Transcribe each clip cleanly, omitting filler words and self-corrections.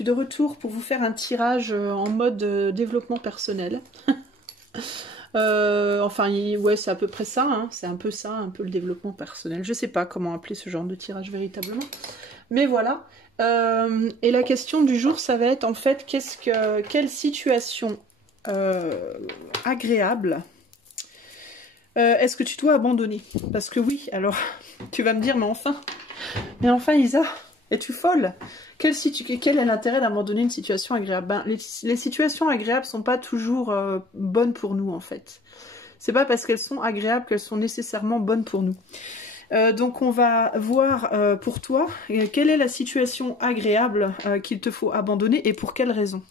suis de retour pour vous faire un tirage en mode développement personnel. Enfin, ouais, c'est à peu près ça, hein. C'est un peu ça, un peu le développement personnel. Je sais pas comment appeler ce genre de tirage véritablement. Mais voilà. Et la question du jour, ça va être en fait, quelle situation agréable est-ce que tu dois abandonner? Parce que oui, alors, tu vas me dire, mais enfin Isa, es-tu folle? Quel est l'intérêt d'abandonner une situation agréable? Ben, les situations agréables sont pas toujours bonnes pour nous, en fait. C'est pas parce qu'elles sont agréables qu'elles sont nécessairement bonnes pour nous. Donc on va voir pour toi, quelle est la situation agréable qu'il te faut abandonner et pour quelle raison.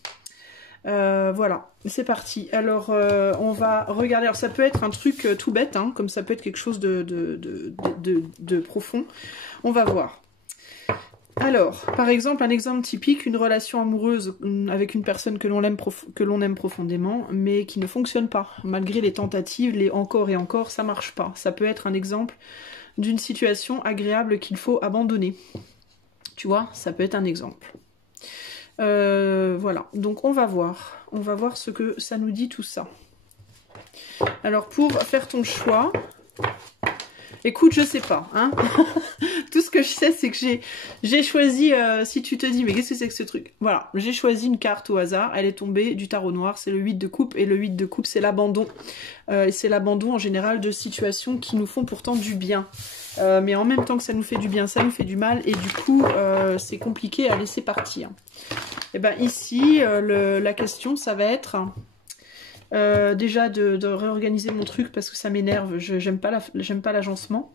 Voilà, c'est parti. Alors, on va regarder. Alors, ça peut être un truc tout bête, hein, comme ça peut être quelque chose de profond. On va voir. Alors, par exemple, un exemple typique, une relation amoureuse avec une personne que l'on aime profondément, mais qui ne fonctionne pas. Malgré les tentatives, les encore et encore, ça marche pas. Ça peut être un exemple d'une situation agréable qu'il faut abandonner. Tu vois, ça peut être un exemple. Voilà, donc on va voir ce que ça nous dit tout ça. Alors pour faire ton choix, écoute, je sais pas, hein. Tout ce que je sais, c'est que j'ai choisi, si tu te dis, mais qu'est-ce que c'est que ce truc? Voilà, j'ai choisi une carte au hasard, elle est tombée du tarot noir, c'est le 8 de coupe, et le 8 de coupe, c'est l'abandon. Et c'est l'abandon en général de situations qui nous font pourtant du bien. Mais en même temps que ça nous fait du bien, ça nous fait du mal, et du coup, c'est compliqué à laisser partir. Et ben ici, la question, ça va être déjà de réorganiser mon truc parce que ça m'énerve. J'aime pas l'agencement.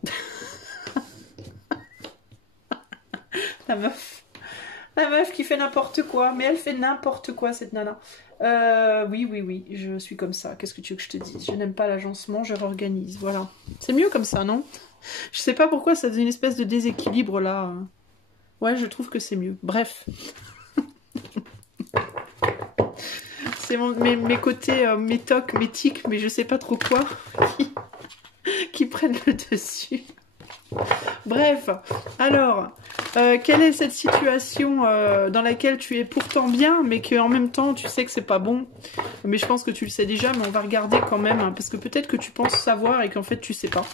La meuf qui fait n'importe quoi, mais elle fait n'importe quoi cette nana. Oui, je suis comme ça. Qu'est-ce que tu veux que je te dise? Je n'aime pas l'agencement, je réorganise. Voilà. C'est mieux comme ça, non? Je sais pas pourquoi ça faisait une espèce de déséquilibre là. Ouais, je trouve que c'est mieux. Bref. C'est mes côtés métoc, métiques, mais je sais pas trop quoi, qui prennent le dessus. Bref, alors, quelle est cette situation dans laquelle tu es pourtant bien, mais qu'en même temps tu sais que c'est pas bon? Mais je pense que tu le sais déjà, mais on va regarder quand même, hein, parce que peut-être que tu penses savoir et qu'en fait tu sais pas.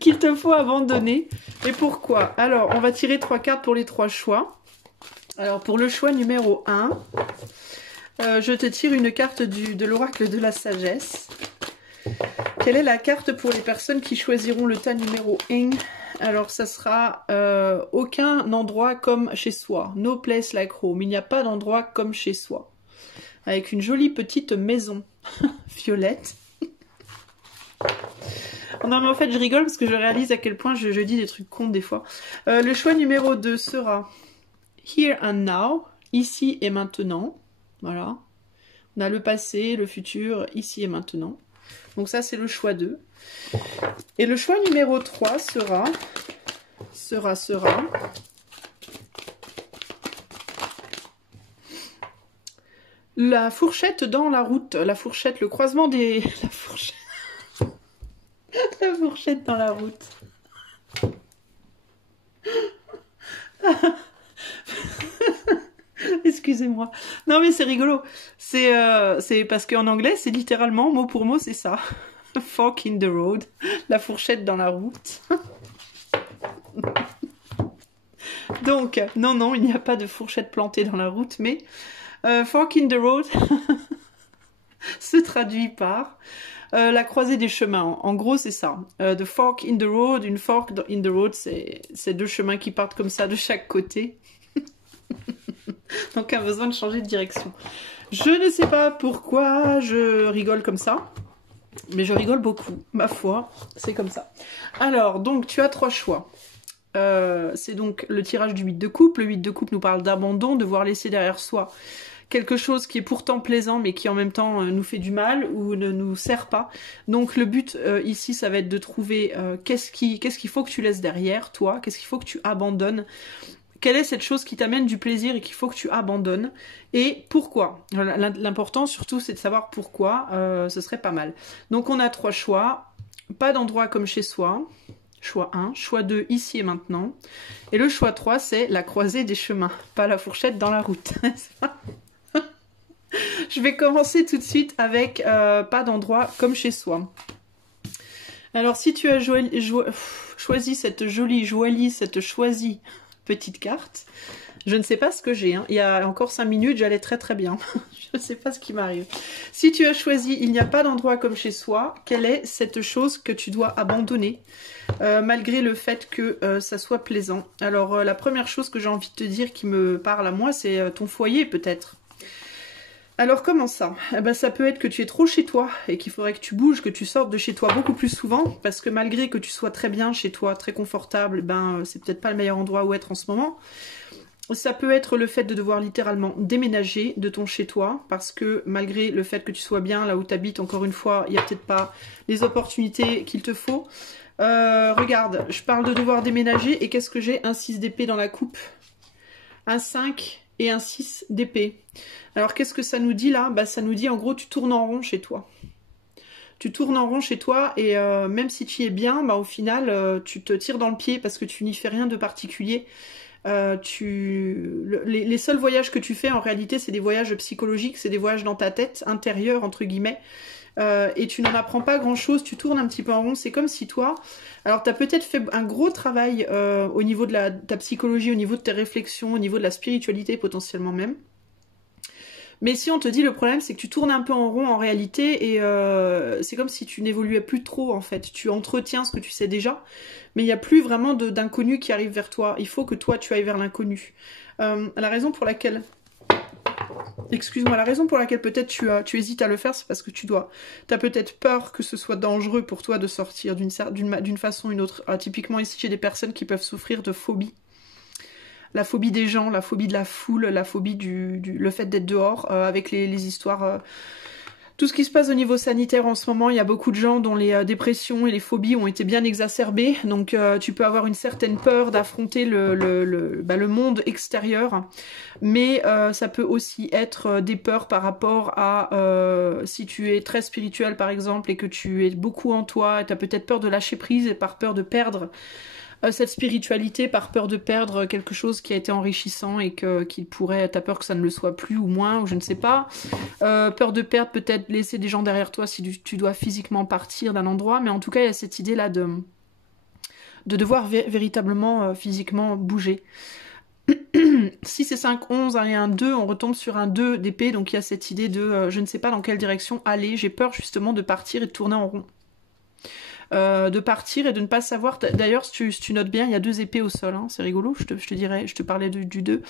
Qu'il te faut abandonner. Et pourquoi? Alors, on va tirer 3 cartes pour les 3 choix. Alors, pour le choix numéro 1, je te tire une carte de l'oracle de la sagesse. Quelle est la carte pour les personnes qui choisiront le tas numéro 1? Alors, ça sera aucun endroit comme chez soi. No place like home. Il n'y a pas d'endroit comme chez soi. Avec une jolie petite maison violette. Non mais en fait je rigole parce que je réalise à quel point je dis des trucs cons des fois. Le choix numéro 2 sera Here and Now, ici et maintenant. Voilà. On a le passé, le futur, ici et maintenant. Donc ça c'est le choix 2. Et le choix numéro 3 sera la fourchette dans la route. La fourchette, le croisement des... La fourchette dans la route. Excusez-moi. Non mais c'est rigolo. C'est parce qu'en anglais, c'est littéralement, mot pour mot, c'est ça. Fork in the road. La fourchette dans la route. Donc, non, il n'y a pas de fourchette plantée dans la route, mais fork in the road se traduit par... la croisée des chemins, en gros c'est ça. The fork in the road, une fork in the road, c'est 2 chemins qui partent comme ça de chaque côté. Donc a besoin de changer de direction. Je ne sais pas pourquoi je rigole comme ça, mais je rigole beaucoup, ma foi, c'est comme ça. Alors, donc tu as 3 choix. C'est donc le tirage du 8 de coupe. Le 8 de coupe nous parle d'abandon, de voir laisser derrière soi quelque chose qui est pourtant plaisant mais qui en même temps nous fait du mal ou ne nous sert pas. Donc le but ici ça va être de trouver qu'est-ce qu'il faut que tu laisses derrière toi, qu'est-ce qu'il faut que tu abandonnes, quelle est cette chose qui t'amène du plaisir et qu'il faut que tu abandonnes et pourquoi. L'important surtout c'est de savoir pourquoi, ce serait pas mal. Donc on a 3 choix, pas d'endroit comme chez soi, Choix 1. Choix 2, ici et maintenant. Et le choix 3, c'est la croisée des chemins. Pas la fourchette dans la route. Je vais commencer tout de suite avec pas d'endroit comme chez soi. Alors si tu as choisi cette choisie petite carte, je ne sais pas ce que j'ai. Hein. Il y a encore 5 minutes, j'allais très très bien. Je ne sais pas ce qui m'arrive. Si tu as choisi il n'y a pas d'endroit comme chez soi, quelle est cette chose que tu dois abandonner malgré le fait que ça soit plaisant? Alors la première chose que j'ai envie de te dire qui me parle à moi, c'est ton foyer peut-être. Alors comment ça? Eh ben, ça peut être que tu es trop chez toi et qu'il faudrait que tu bouges, que tu sortes de chez toi beaucoup plus souvent, parce que malgré que tu sois très bien chez toi, très confortable, ben c'est peut-être pas le meilleur endroit où être en ce moment. Ça peut être le fait de devoir littéralement déménager de ton chez toi, parce que malgré le fait que tu sois bien là où tu habites, encore une fois, il n'y a peut-être pas les opportunités qu'il te faut. Regarde, je parle de devoir déménager et qu'est-ce que j'ai? Un 6 d'épée dans la coupe, un 5 et un 6 d'épée. Alors qu'est-ce que ça nous dit là? Bah, ça nous dit en gros tu tournes en rond chez toi. Tu tournes en rond chez toi et même si tu y es bien, bah, au final tu te tires dans le pied parce que tu n'y fais rien de particulier. Les seuls voyages que tu fais en réalité c'est des voyages psychologiques, c'est des voyages dans ta tête intérieure entre guillemets. Et tu n'en apprends pas grand chose, tu tournes un petit peu en rond, c'est comme si toi, alors tu as peut-être fait un gros travail au niveau de ta psychologie, au niveau de tes réflexions, au niveau de la spiritualité potentiellement même. Mais si on te dit le problème c'est que tu tournes un peu en rond en réalité et c'est comme si tu n'évoluais plus trop en fait, tu entretiens ce que tu sais déjà, mais il n'y a plus vraiment d'inconnu qui arrive vers toi, il faut que toi tu ailles vers l'inconnu. La raison pour laquelle... Excuse-moi, la raison pour laquelle peut-être tu hésites à le faire, c'est parce que tu as peut-être peur que ce soit dangereux pour toi de sortir d'une façon ou une autre. Typiquement ici, j'ai des personnes qui peuvent souffrir de phobie. La phobie des gens, la phobie de la foule, la phobie le fait d'être dehors, avec les histoires... Tout ce qui se passe au niveau sanitaire en ce moment, il y a beaucoup de gens dont les dépressions et les phobies ont été bien exacerbées. Donc tu peux avoir une certaine peur d'affronter le monde extérieur. Mais ça peut aussi être des peurs par rapport à si tu es très spirituel par exemple et que tu es beaucoup en toi, tu as peut-être peur de lâcher prise et par peur de perdre cette spiritualité, par peur de perdre quelque chose qui a été enrichissant et qu'il pourrait, t'as peur que ça ne le soit plus ou moins, ou je ne sais pas. Peur de perdre, peut-être laisser des gens derrière toi si tu dois physiquement partir d'un endroit, mais en tout cas il y a cette idée là de devoir véritablement physiquement bouger. Si c'est 5, 11 et un 2, on retombe sur un 2 d'épée, donc il y a cette idée de je ne sais pas dans quelle direction aller, j'ai peur justement de partir et de tourner en rond. De partir et de ne pas savoir. D'ailleurs, si tu notes bien, il y a 2 épées au sol, hein. C'est rigolo, je te dirais, je te parlais du 2.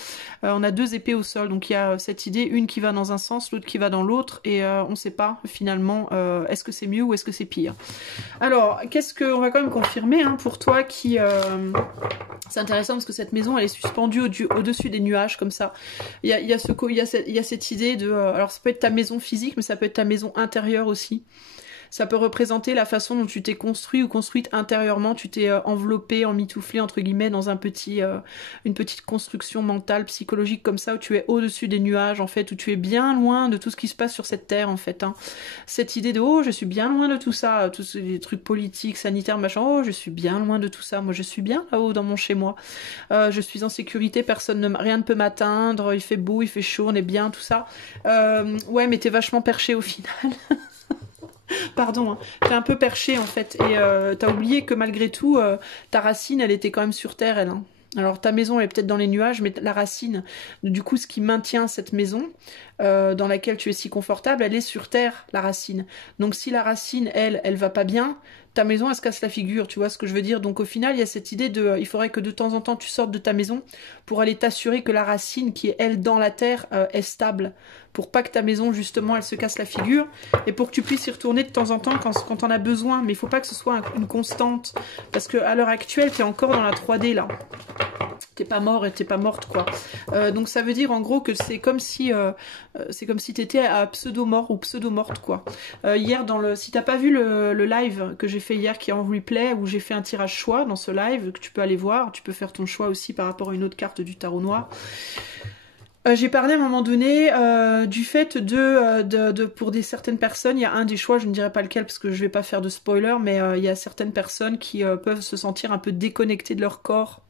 On a 2 épées au sol, donc il y a cette idée, une qui va dans un sens, l'autre qui va dans l'autre, et on ne sait pas finalement est-ce que c'est mieux ou est-ce que c'est pire. Alors, on va quand même confirmer hein, pour toi qui... c'est intéressant parce que cette maison, elle est suspendue au-dessus des nuages, comme ça. Il y a cette idée de... alors, ça peut être ta maison physique, mais ça peut être ta maison intérieure aussi. Ça peut représenter la façon dont tu t'es construit ou construite intérieurement, tu t'es enveloppé, emmitouflé entre guillemets dans une petite construction mentale, psychologique comme ça, où tu es au-dessus des nuages en fait, où tu es bien loin de tout ce qui se passe sur cette terre en fait. Hein. Cette idée de oh je suis bien loin de tout ça, tous les trucs politiques, sanitaires, machin, oh je suis bien loin de tout ça, moi je suis bien là-haut dans mon chez-moi, je suis en sécurité, rien ne peut m'atteindre, il fait beau, il fait chaud, on est bien, tout ça. Ouais mais t'es vachement perché au final. Pardon, hein. T'es un peu perché en fait et t'as oublié que malgré tout ta racine elle était quand même sur terre elle. Hein. Alors ta maison elle est peut-être dans les nuages mais la racine, du coup ce qui maintient cette maison dans laquelle tu es si confortable, elle est sur terre la racine. Donc si la racine elle va pas bien, ta maison elle se casse la figure, tu vois ce que je veux dire. Donc au final il y a cette idée de il faudrait que de temps en temps tu sortes de ta maison pour aller t'assurer que la racine qui est elle dans la terre est stable, pour pas que ta maison justement elle se casse la figure et pour que tu puisses y retourner de temps en temps quand t'en as besoin, mais il faut pas que ce soit une constante parce que à l'heure actuelle t'es encore dans la 3D là, t'es pas mort et t'es pas morte quoi. Donc ça veut dire en gros que c'est comme si t'étais à pseudo mort ou pseudo morte quoi. Hier si t'as pas vu le live que j'ai fait hier qui est en replay où j'ai fait un tirage choix dans ce live que tu peux aller voir, tu peux faire ton choix aussi par rapport à une autre carte du tarot noir. J'ai parlé à un moment donné du fait pour certaines personnes, il y a un des choix, je ne dirais pas lequel parce que je vais pas faire de spoiler, mais il y a certaines personnes qui peuvent se sentir un peu déconnectées de leur corps,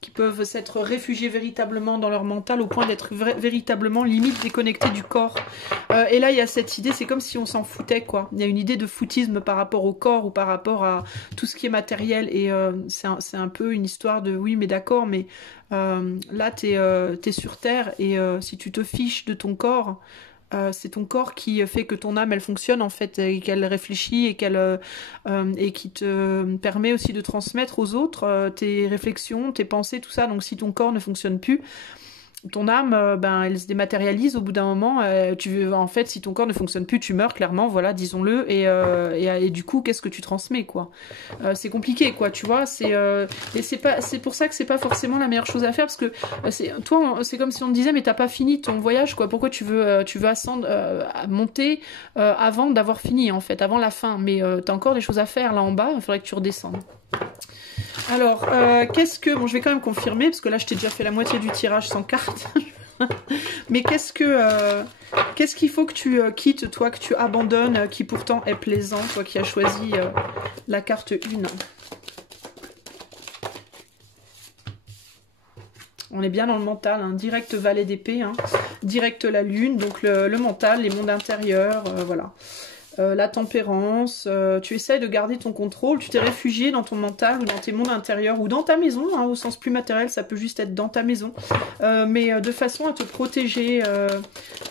qui peuvent s'être réfugiés véritablement dans leur mental au point d'être véritablement limite déconnectés du corps. Et là, il y a cette idée, c'est comme si on s'en foutait, quoi. Il y a une idée de foutisme par rapport au corps ou par rapport à tout ce qui est matériel. Et c'est un peu une histoire de, oui, mais d'accord, mais là, t'es sur Terre et si tu te fiches de ton corps, c'est ton corps qui fait que ton âme elle fonctionne en fait et qu'elle réfléchit et qui te permet aussi de transmettre aux autres tes réflexions, tes pensées, tout ça. Donc si ton corps ne fonctionne plus, ton âme, ben, elle se dématérialise au bout d'un moment. En fait, si ton corps ne fonctionne plus, tu meurs clairement, voilà, disons-le. Et du coup, qu'est-ce que tu transmets, quoi? C'est compliqué, quoi, tu vois. Et c'est pour ça que c'est pas forcément la meilleure chose à faire, parce que c'est comme si on te disait, mais t'as pas fini ton voyage, quoi. Pourquoi tu veux ascendre, monter avant d'avoir fini, en fait, avant la fin. Mais t'as encore des choses à faire là en bas. Il faudrait que tu redescendes. Alors, bon, je vais quand même confirmer, parce que là, je t'ai déjà fait la moitié du tirage sans carte. Mais qu'est-ce qu'il faut que tu quittes, toi, que tu abandonnes, qui pourtant est plaisant, toi qui as choisi la carte 1. On est bien dans le mental, hein. Direct valet d'épée, hein. Direct la lune, donc le mental, les mondes intérieurs, voilà. La tempérance, tu essayes de garder ton contrôle, tu t'es réfugié dans ton mental ou dans tes mondes intérieurs ou dans ta maison, hein, au sens plus matériel, ça peut juste être dans ta maison, mais de façon à te protéger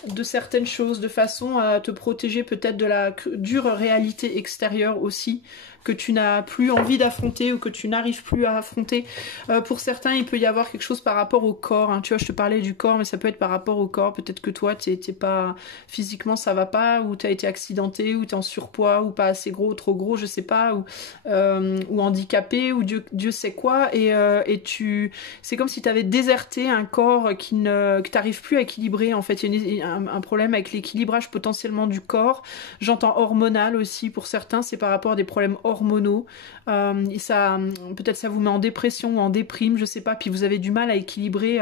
de certaines choses, de façon à te protéger peut-être de la dure réalité extérieure aussi, que tu n'as plus envie d'affronter ou que tu n'arrives plus à affronter. Pour certains, il peut y avoir quelque chose par rapport au corps, hein. Tu vois, je te parlais du corps, mais ça peut être par rapport au corps. Peut-être que toi, t'es pas physiquement, ça va pas, ou t'as été accidenté, ou t'es en surpoids, ou pas assez gros, trop gros, je sais pas, ou handicapé, ou Dieu sait quoi. Et c'est comme si t'avais déserté un corps que t'arrives plus à équilibrer. En fait, il y a un problème avec l'équilibrage potentiellement du corps. J'entends hormonal aussi pour certains, c'est par rapport à des problèmes hormonaux. Et ça, peut-être ça vous met en dépression ou en déprime, je sais pas. Puis vous avez du mal à équilibrer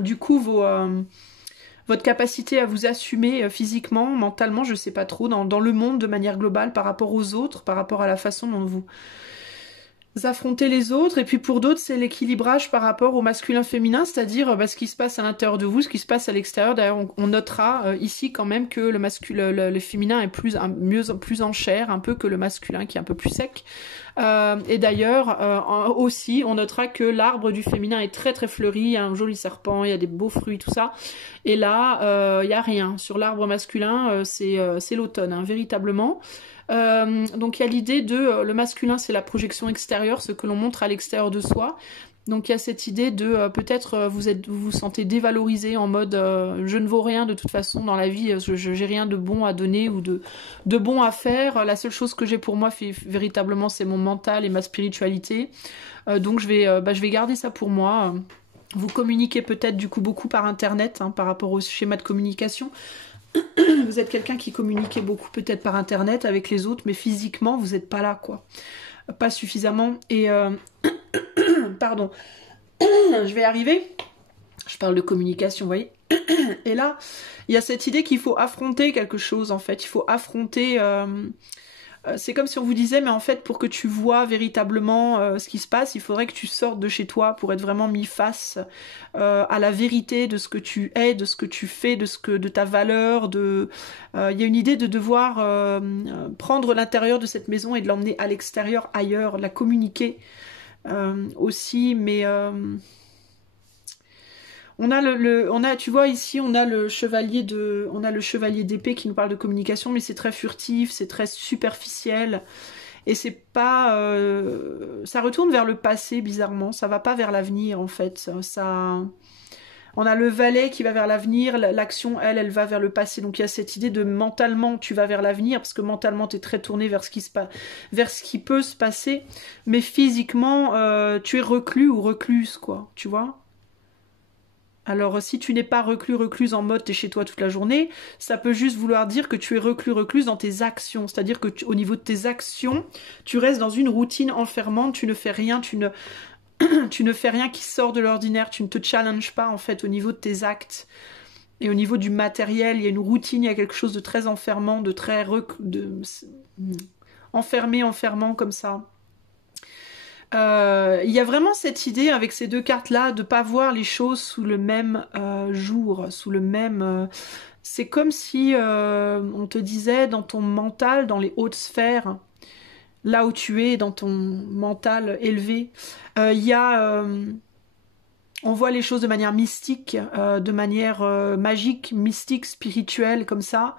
du coup votre capacité à vous assumer physiquement, mentalement, je sais pas trop, dans le monde de manière globale par rapport aux autres, par rapport à la façon dont vous affronter les autres. Et puis pour d'autres, c'est l'équilibrage par rapport au masculin-féminin, c'est-à-dire ce qui se passe à l'intérieur de vous, ce qui se passe à l'extérieur. D'ailleurs, on notera ici quand même que le féminin est plus en chair, un peu que le masculin qui est un peu plus sec. Et d'ailleurs, aussi, on notera que l'arbre du féminin est très très fleuri, il y a un joli serpent, il y a des beaux fruits, tout ça. Et là, il n'y a rien. Sur l'arbre masculin, c'est l'automne, hein, véritablement. Donc il y a l'idée de le masculin, c'est la projection extérieure, ce que l'on montre à l'extérieur de soi. Donc il y a cette idée de peut-être vous vous sentez dévalorisé en mode je ne vaux rien de toute façon dans la vie, j'ai rien de bon à donner ou de bon à faire. La seule chose que j'ai pour moi véritablement c'est mon mental et ma spiritualité. Donc je vais garder ça pour moi. Vous communiquez peut-être du coup beaucoup par internet, hein, par rapport au schéma de communication. Vous êtes quelqu'un qui communiquait beaucoup peut-être par internet avec les autres, mais physiquement vous n'êtes pas là, quoi. Pas suffisamment. Et pardon, je vais arriver. Je parle de communication, vous voyez. Et là, il y a cette idée qu'il faut affronter quelque chose, en fait. Il faut affronter... c'est comme si on vous disait, mais en fait, pour que tu vois véritablement ce qui se passe, il faudrait que tu sortes de chez toi pour être vraiment mis face à la vérité de ce que tu es, de ce que tu fais, de ta valeur. Il y a une idée de devoir prendre l'intérieur de cette maison et de l'emmener à l'extérieur, ailleurs, la communiquer aussi, mais... tu vois ici, on a le chevalier d'épée qui nous parle de communication, mais c'est très furtif, c'est très superficiel, et c'est pas, ça retourne vers le passé bizarrement, ça va pas vers l'avenir en fait. On a le valet qui va vers l'avenir, l'action elle va vers le passé, donc il y a cette idée de mentalement tu vas vers l'avenir parce que mentalement tu es très tourné vers ce qui peut se passer, mais physiquement tu es reclus ou recluse quoi, tu vois. Alors, si tu n'es pas recluse en mode t'es chez toi toute la journée, ça peut juste vouloir dire que tu es recluse dans tes actions. C'est-à-dire que au niveau de tes actions, tu restes dans une routine enfermante, tu ne fais rien, tu ne fais rien qui sort de l'ordinaire, tu ne te challenges pas en fait au niveau de tes actes. Et au niveau du matériel, il y a une routine, il y a quelque chose de très enfermant, de très enfermant comme ça. Il y a vraiment cette idée avec ces deux cartes-là de pas voir les choses sous le même jour, sous le même... c'est comme si on te disait dans ton mental, dans les hautes sphères, là où tu es, dans ton mental élevé, il y a... on voit les choses de manière mystique, de manière magique, mystique, spirituelle, comme ça.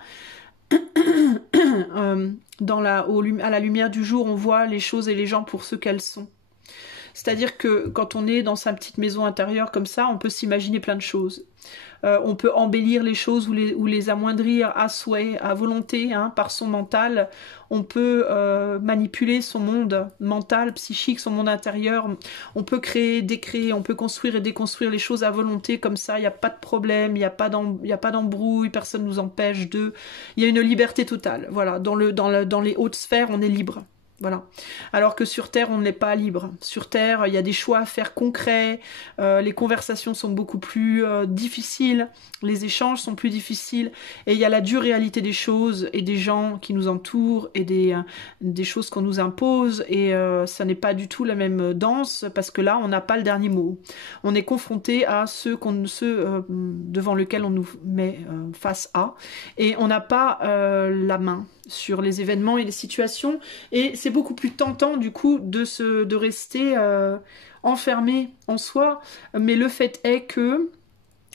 À la lumière du jour, on voit les choses et les gens pour ce qu'elles sont. C'est-à-dire que quand on est dans sa petite maison intérieure comme ça, on peut s'imaginer plein de choses. On peut embellir les choses ou les amoindrir à souhait, à volonté, hein, par son mental. On peut manipuler son monde mental, psychique, son monde intérieur. On peut créer, décréer, on peut construire et déconstruire les choses à volonté comme ça. Il n'y a pas de problème, il n'y a pas d'embrouille, personne ne nous empêche de... Il y a une liberté totale. Voilà, dans les hautes sphères, on est libre. Voilà. Alors que sur Terre, on n'est pas libre. Sur Terre, il y a des choix à faire concrets, les conversations sont beaucoup plus difficiles, les échanges sont plus difficiles, et il y a la dure réalité des choses et des gens qui nous entourent et des choses qu'on nous impose, et ça n'est pas du tout la même danse, parce que là, on n'a pas le dernier mot. On est confronté à ceux devant lesquels on nous met face à, et on n'a pas la main sur les événements et les situations, et c'est beaucoup plus tentant du coup de rester enfermé en soi, mais le fait est que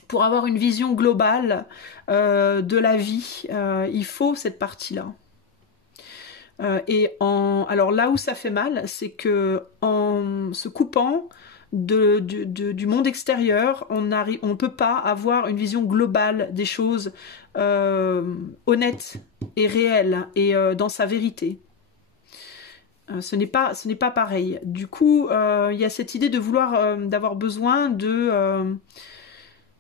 pour avoir une vision globale de la vie, il faut cette partie-là. Alors là où ça fait mal, c'est que en se coupant du monde extérieur, on ne peut pas avoir une vision globale des choses honnête et réelle et dans sa vérité. Ce n'est pas pareil. Du coup, il y a cette idée de vouloir, d'avoir besoin de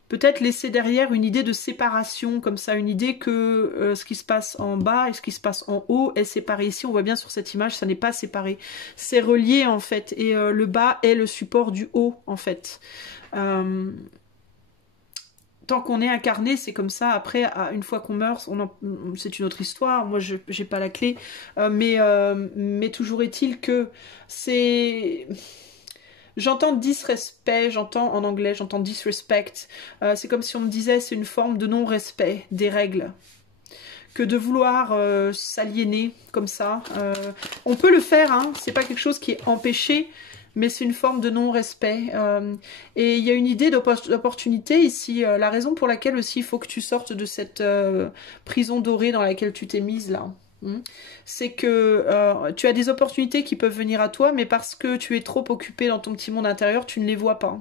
peut-être laisser derrière une idée de séparation, comme ça, une idée que ce qui se passe en bas et ce qui se passe en haut est séparé. Ici, on voit bien sur cette image, ça n'est pas séparé. C'est relié, en fait, et le bas est le support du haut, en fait. Tant qu'on est incarné, c'est comme ça. Après, une fois qu'on meurt, c'est une autre histoire. Moi, je n'ai pas la clé. Mais toujours est-il que c'est... J'entends disrespect, j'entends en anglais, j'entends disrespect. C'est comme si on me disait, c'est une forme de non-respect des règles. Que de vouloir s'aliéner comme ça. On peut le faire, hein, c'est pas quelque chose qui est empêché, mais c'est une forme de non-respect. Et il y a une idée d'opportunité ici. La raison pour laquelle aussi il faut que tu sortes de cette prison dorée dans laquelle tu t'es mise là. C'est que tu as des opportunités qui peuvent venir à toi, mais parce que tu es trop occupé dans ton petit monde intérieur, tu ne les vois pas.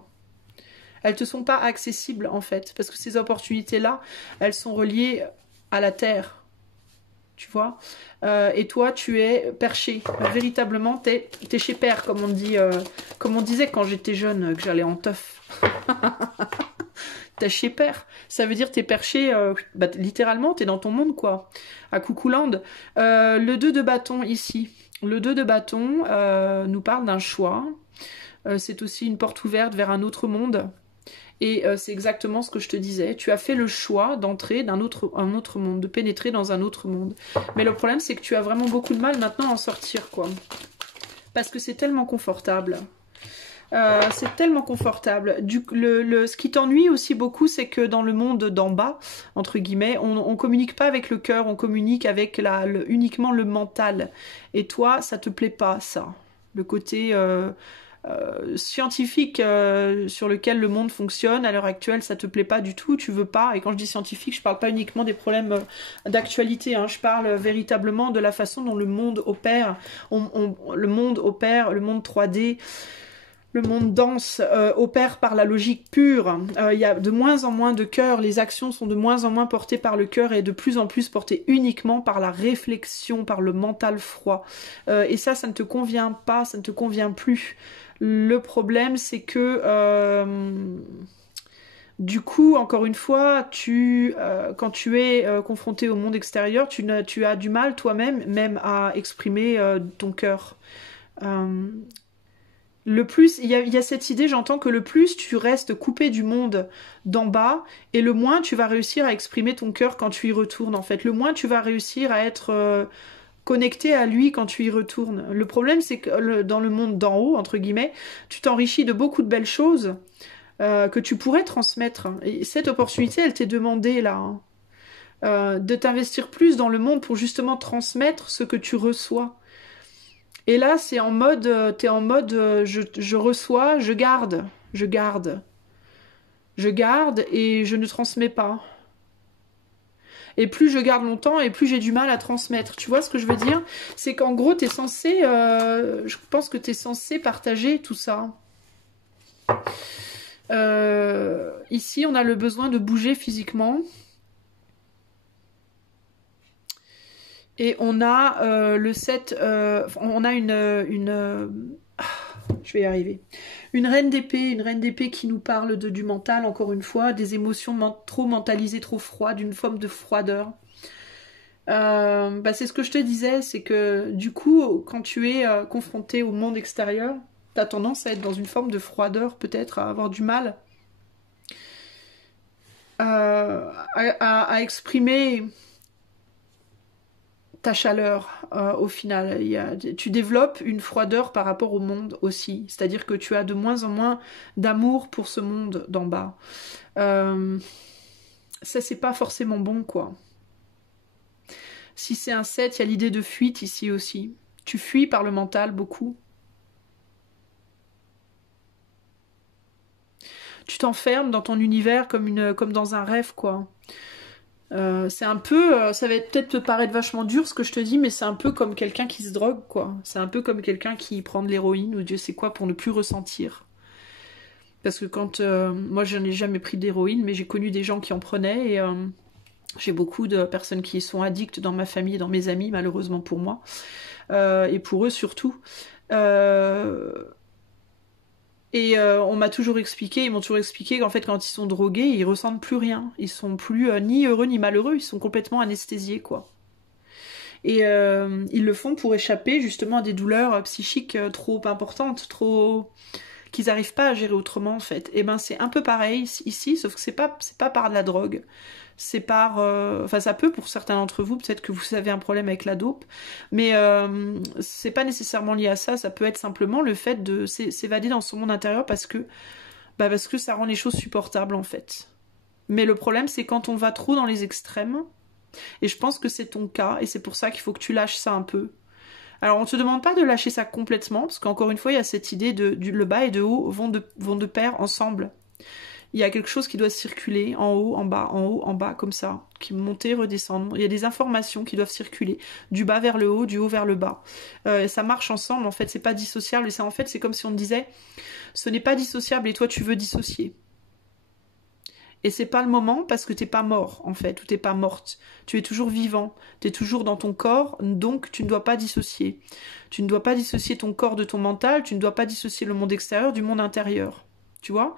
Elles te sont pas accessibles en fait, parce que ces opportunités-là, elles sont reliées à la terre, tu vois. Et toi, tu es perché. Véritablement, t'es chez père, comme on dit, comme on disait quand j'étais jeune, que j'allais en teuf. T'es chez père. Ça veut dire t'es perché, littéralement, t'es dans ton monde, quoi. À Coucouland. Le 2 de bâton, ici. Le 2 de bâton nous parle d'un choix. C'est aussi une porte ouverte vers un autre monde. Et c'est exactement ce que je te disais. Tu as fait le choix d'entrer un autre monde, de pénétrer dans un autre monde. Mais le problème, c'est que tu as vraiment beaucoup de mal maintenant à en sortir, quoi. Parce que c'est tellement confortable. C'est tellement confortable. Ce qui t'ennuie aussi beaucoup, c'est que dans le monde d'en bas, entre guillemets, on communique pas avec le cœur, on communique avec uniquement le mental. Et toi, ça te plaît pas, ça. Le côté scientifique sur lequel le monde fonctionne, à l'heure actuelle, ça te plaît pas du tout, tu veux pas. Et quand je dis scientifique, je parle pas uniquement des problèmes d'actualité, hein, je parle véritablement de la façon dont le monde opère. Le monde opère, le monde 3D... Le monde dense opère par la logique pure. Il y a de moins en moins de cœur. Les actions sont de moins en moins portées par le cœur et de plus en plus portées uniquement par la réflexion, par le mental froid. Et ça ne te convient pas, ça ne te convient plus. Le problème, c'est que... du coup, encore une fois, quand tu es confronté au monde extérieur, tu as du mal toi-même même à exprimer ton cœur. Le plus, il y a cette idée, j'entends que le plus tu restes coupé du monde d'en bas, et le moins tu vas réussir à exprimer ton cœur quand tu y retournes, en fait. Le moins tu vas réussir à être connecté à lui quand tu y retournes. Le problème, c'est que dans le monde d'en haut, entre guillemets, tu t'enrichis de beaucoup de belles choses que tu pourrais transmettre. Et cette opportunité, elle t'est demandée, là, hein, de t'investir plus dans le monde pour justement transmettre ce que tu reçois. Et là, c'est en mode, t'es en mode, je reçois, je garde, je garde. Je garde et je ne transmets pas. Et plus je garde longtemps, et plus j'ai du mal à transmettre. Tu vois ce que je veux dire? C'est qu'en gros, t'es censé, je pense que t'es censé partager tout ça. Ici, on a le besoin de bouger physiquement. Et on a le 7, on a je vais y arriver. Une reine d'épée qui nous parle du mental, encore une fois, des émotions trop mentalisées, trop froides, d'une forme de froideur. C'est ce que je te disais, c'est que du coup, quand tu es confronté au monde extérieur, tu as tendance à être dans une forme de froideur, peut-être, à avoir du mal à exprimer ta chaleur au final. Tu développes une froideur par rapport au monde aussi. C'est-à-dire que tu as de moins en moins d'amour pour ce monde d'en bas. Ça, c'est pas forcément bon, quoi. Si c'est un 7, il y a l'idée de fuite ici aussi. Tu fuis par le mental beaucoup. Tu t'enfermes dans ton univers comme dans un rêve, quoi. C'est un peu, ça va peut-être te paraître vachement dur ce que je te dis, mais c'est un peu comme quelqu'un qui se drogue, quoi. C'est un peu comme quelqu'un qui prend de l'héroïne ou Dieu sait quoi pour ne plus ressentir. Parce que quand, moi je n'ai jamais pris d'héroïne, mais j'ai connu des gens qui en prenaient et j'ai beaucoup de personnes qui sont addictes dans ma famille et dans mes amis, malheureusement pour moi, et pour eux surtout. On m'a toujours expliqué, ils m'ont toujours expliqué qu'en fait quand ils sont drogués, ils ressentent plus rien. Ils sont plus ni heureux ni malheureux, ils sont complètement anesthésiés, quoi. Et ils le font pour échapper justement à des douleurs psychiques trop importantes, trop qu'ils n'arrivent pas à gérer autrement en fait. Et ben c'est un peu pareil ici, sauf que c'est pas par de la drogue. C'est par... Enfin, ça peut pour certains d'entre vous, peut-être que vous avez un problème avec la dope, mais c'est pas nécessairement lié à ça, ça peut être simplement le fait de s'évader dans son monde intérieur parce que ça rend les choses supportables, en fait. Mais le problème, c'est quand on va trop dans les extrêmes, et je pense que c'est ton cas, et c'est pour ça qu'il faut que tu lâches ça un peu. Alors, on ne te demande pas de lâcher ça complètement, parce qu'encore une fois, il y a cette idée le bas et de haut vont de pair ensemble. Il y a quelque chose qui doit circuler en haut, en bas, comme ça, qui monter, redescendre. Il y a des informations qui doivent circuler du bas vers le haut, du haut vers le bas. Ça marche ensemble, en fait, c'est pas dissociable. Et ça, en fait, c'est comme si on te disait, ce n'est pas dissociable et toi, tu veux dissocier. Et c'est pas le moment parce que t'es pas mort, en fait, ou t'es pas morte. Tu es toujours vivant, t'es toujours dans ton corps, donc tu ne dois pas dissocier. Tu ne dois pas dissocier ton corps de ton mental, tu ne dois pas dissocier le monde extérieur du monde intérieur. Tu vois ?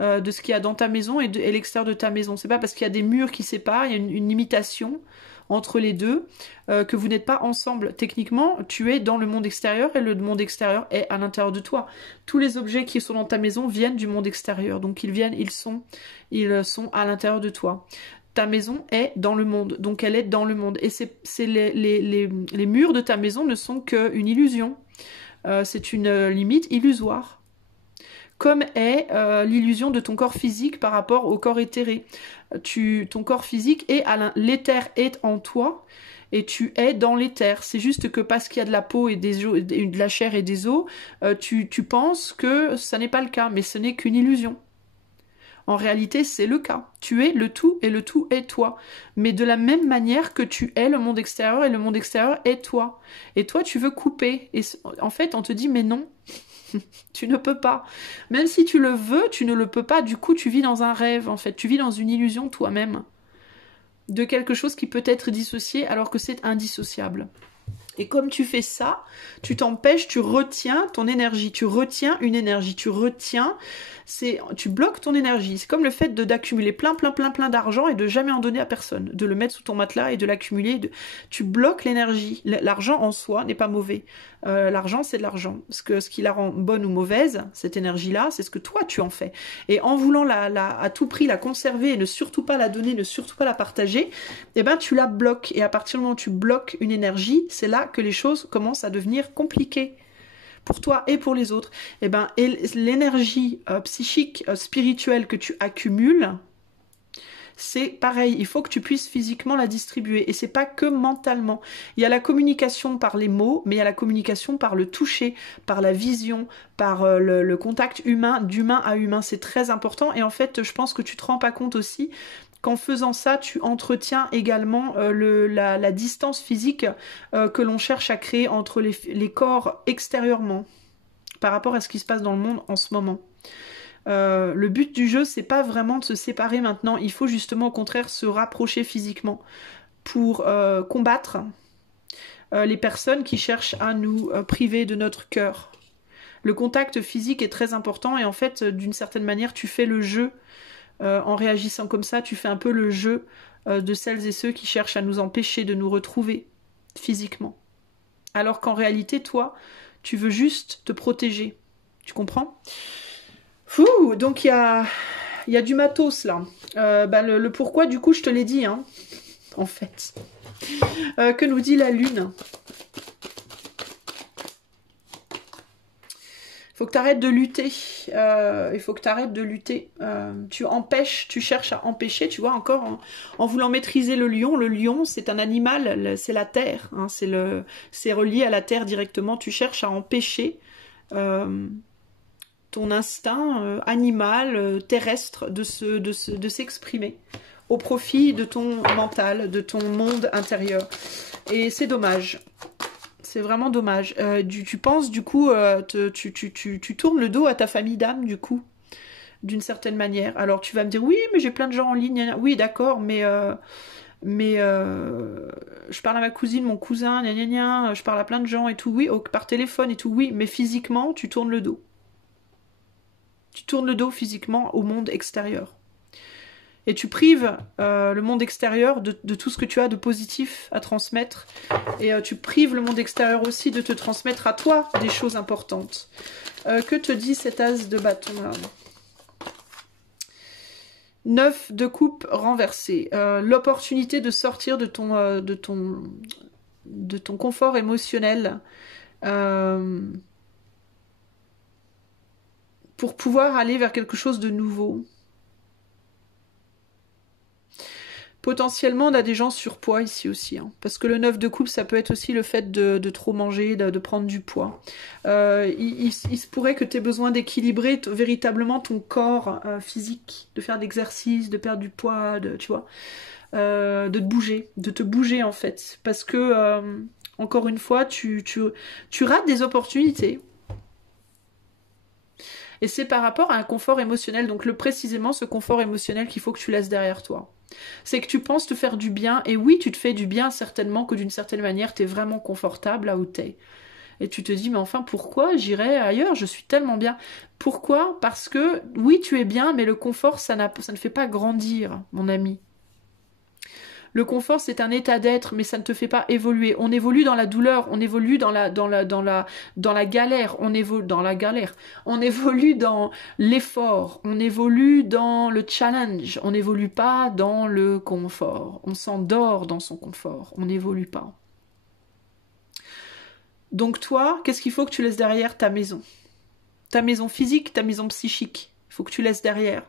De ce qu'il y a dans ta maison et l'extérieur de ta maison. C'est pas parce qu'il y a des murs qui séparent, il y a une limitation entre les deux, que vous n'êtes pas ensemble. Techniquement, tu es dans le monde extérieur et le monde extérieur est à l'intérieur de toi. Tous les objets qui sont dans ta maison viennent du monde extérieur. Donc ils sont à l'intérieur de toi. Ta maison est dans le monde, donc elle est dans le monde. Et les murs de ta maison ne sont qu'une illusion. C'est une limite illusoire. Comme est l'illusion de ton corps physique par rapport au corps éthéré. Ton corps physique est l'éther est en toi et tu es dans l'éther. C'est juste que parce qu'il y a de la peau et de la chair et des os, tu penses que ça n'est pas le cas, mais ce n'est qu'une illusion. En réalité, c'est le cas. Tu es le tout et le tout est toi. Mais de la même manière que tu es le monde extérieur et le monde extérieur est toi. Et toi, tu veux couper. Et en fait, on te dit, mais non, tu ne peux pas. Même si tu le veux, tu ne le peux pas. Du coup, tu vis dans un rêve, en fait. Tu vis dans une illusion toi-même. De quelque chose qui peut être dissocié alors que c'est indissociable. Et comme tu fais ça, tu t'empêches, tu retiens ton énergie, tu retiens une énergie, tu bloques ton énergie. C'est comme le fait d'accumuler plein d'argent et de jamais en donner à personne, de le mettre sous ton matelas et de l'accumuler. Tu bloques l'énergie. L'argent en soi n'est pas mauvais. L'argent, c'est de l'argent. Ce qui la rend bonne ou mauvaise, cette énergie-là, c'est ce que toi tu en fais. Et en voulant à tout prix la conserver et ne surtout pas la donner, ne surtout pas la partager, eh ben tu la bloques. Et à partir du moment où tu bloques une énergie, c'est là que les choses commencent à devenir compliquées pour toi et pour les autres. Eh ben, l'énergie psychique, spirituelle que tu accumules, c'est pareil, il faut que tu puisses physiquement la distribuer. Et c'est pas que mentalement. Il y a la communication par les mots, mais il y a la communication par le toucher, par la vision, par le contact humain, d'humain à humain. C'est très important. Et en fait, je pense que tu te rends pas compte aussi qu'en faisant ça, tu entretiens également la distance physique que l'on cherche à créer entre les corps extérieurement par rapport à ce qui se passe dans le monde en ce moment. Le but du jeu, c'est pas vraiment de se séparer maintenant. Il faut justement au contraire se rapprocher physiquement pour combattre les personnes qui cherchent à nous priver de notre cœur. Le contact physique est très important et en fait, d'une certaine manière, tu fais le jeu. En réagissant comme ça, tu fais un peu le jeu de celles et ceux qui cherchent à nous empêcher de nous retrouver physiquement. Alors qu'en réalité, toi, tu veux juste te protéger. Tu comprends? Fou, donc il y a du matos là. Le pourquoi, du coup, je te l'ai dit, hein, en fait. Que nous dit la lune? Il faut que tu arrêtes de lutter. Il faut que tu arrêtes de lutter. Tu cherches à empêcher, tu vois, encore en voulant maîtriser le lion. Le lion, c'est un animal, c'est la terre. Hein, c'est relié à la terre directement. Tu cherches à empêcher ton instinct animal, terrestre, de s'exprimer au profit de ton mental, de ton monde intérieur. Et c'est dommage. C'est vraiment dommage. Tu penses, du coup, tu tournes le dos à ta famille d'âme, du coup, d'une certaine manière. Alors, tu vas me dire, oui, mais j'ai plein de gens en ligne. Oui, d'accord, mais je parle à ma cousine, mon cousin, je parle à plein de gens et tout, oui, par téléphone et tout, oui, mais physiquement, tu tournes le dos. Tu tournes le dos physiquement au monde extérieur. Et tu prives le monde extérieur de tout ce que tu as de positif à transmettre. Et tu prives le monde extérieur aussi de te transmettre à toi des choses importantes. Que te dit cet as de bâton là? 9 de coupe renversé. L'opportunité de sortir de ton confort émotionnel pour pouvoir aller vers quelque chose de nouveau. Potentiellement, on a des gens surpoids ici aussi. Hein, parce que le 9 de coupe, ça peut être aussi le fait de trop manger, de prendre du poids. Il se pourrait que tu aies besoin d'équilibrer véritablement ton corps physique, de faire de l'exercice, de perdre du poids, tu vois, de te bouger en fait. Parce que, encore une fois, tu rates des opportunités. Et c'est par rapport à un confort émotionnel. Donc précisément ce confort émotionnel qu'il faut que tu laisses derrière toi. C'est que tu penses te faire du bien, et oui, tu te fais du bien certainement que d'une certaine manière, tu es vraiment confortable là où tu es. Et tu te dis, mais enfin, pourquoi j'irais ailleurs? Je suis tellement bien. Pourquoi? Parce que, oui, tu es bien, mais le confort, ça ne fait pas grandir, mon ami. Le confort, c'est un état d'être, mais ça ne te fait pas évoluer. On évolue dans la douleur, on évolue dans la galère, on évolue dans la galère, on évolue dans l'effort, on évolue dans le challenge, on n'évolue pas dans le confort. On s'endort dans son confort, on n'évolue pas. Donc toi, qu'est-ce qu'il faut que tu laisses derrière? Ta maison. Ta maison physique, ta maison psychique. Il faut que tu laisses derrière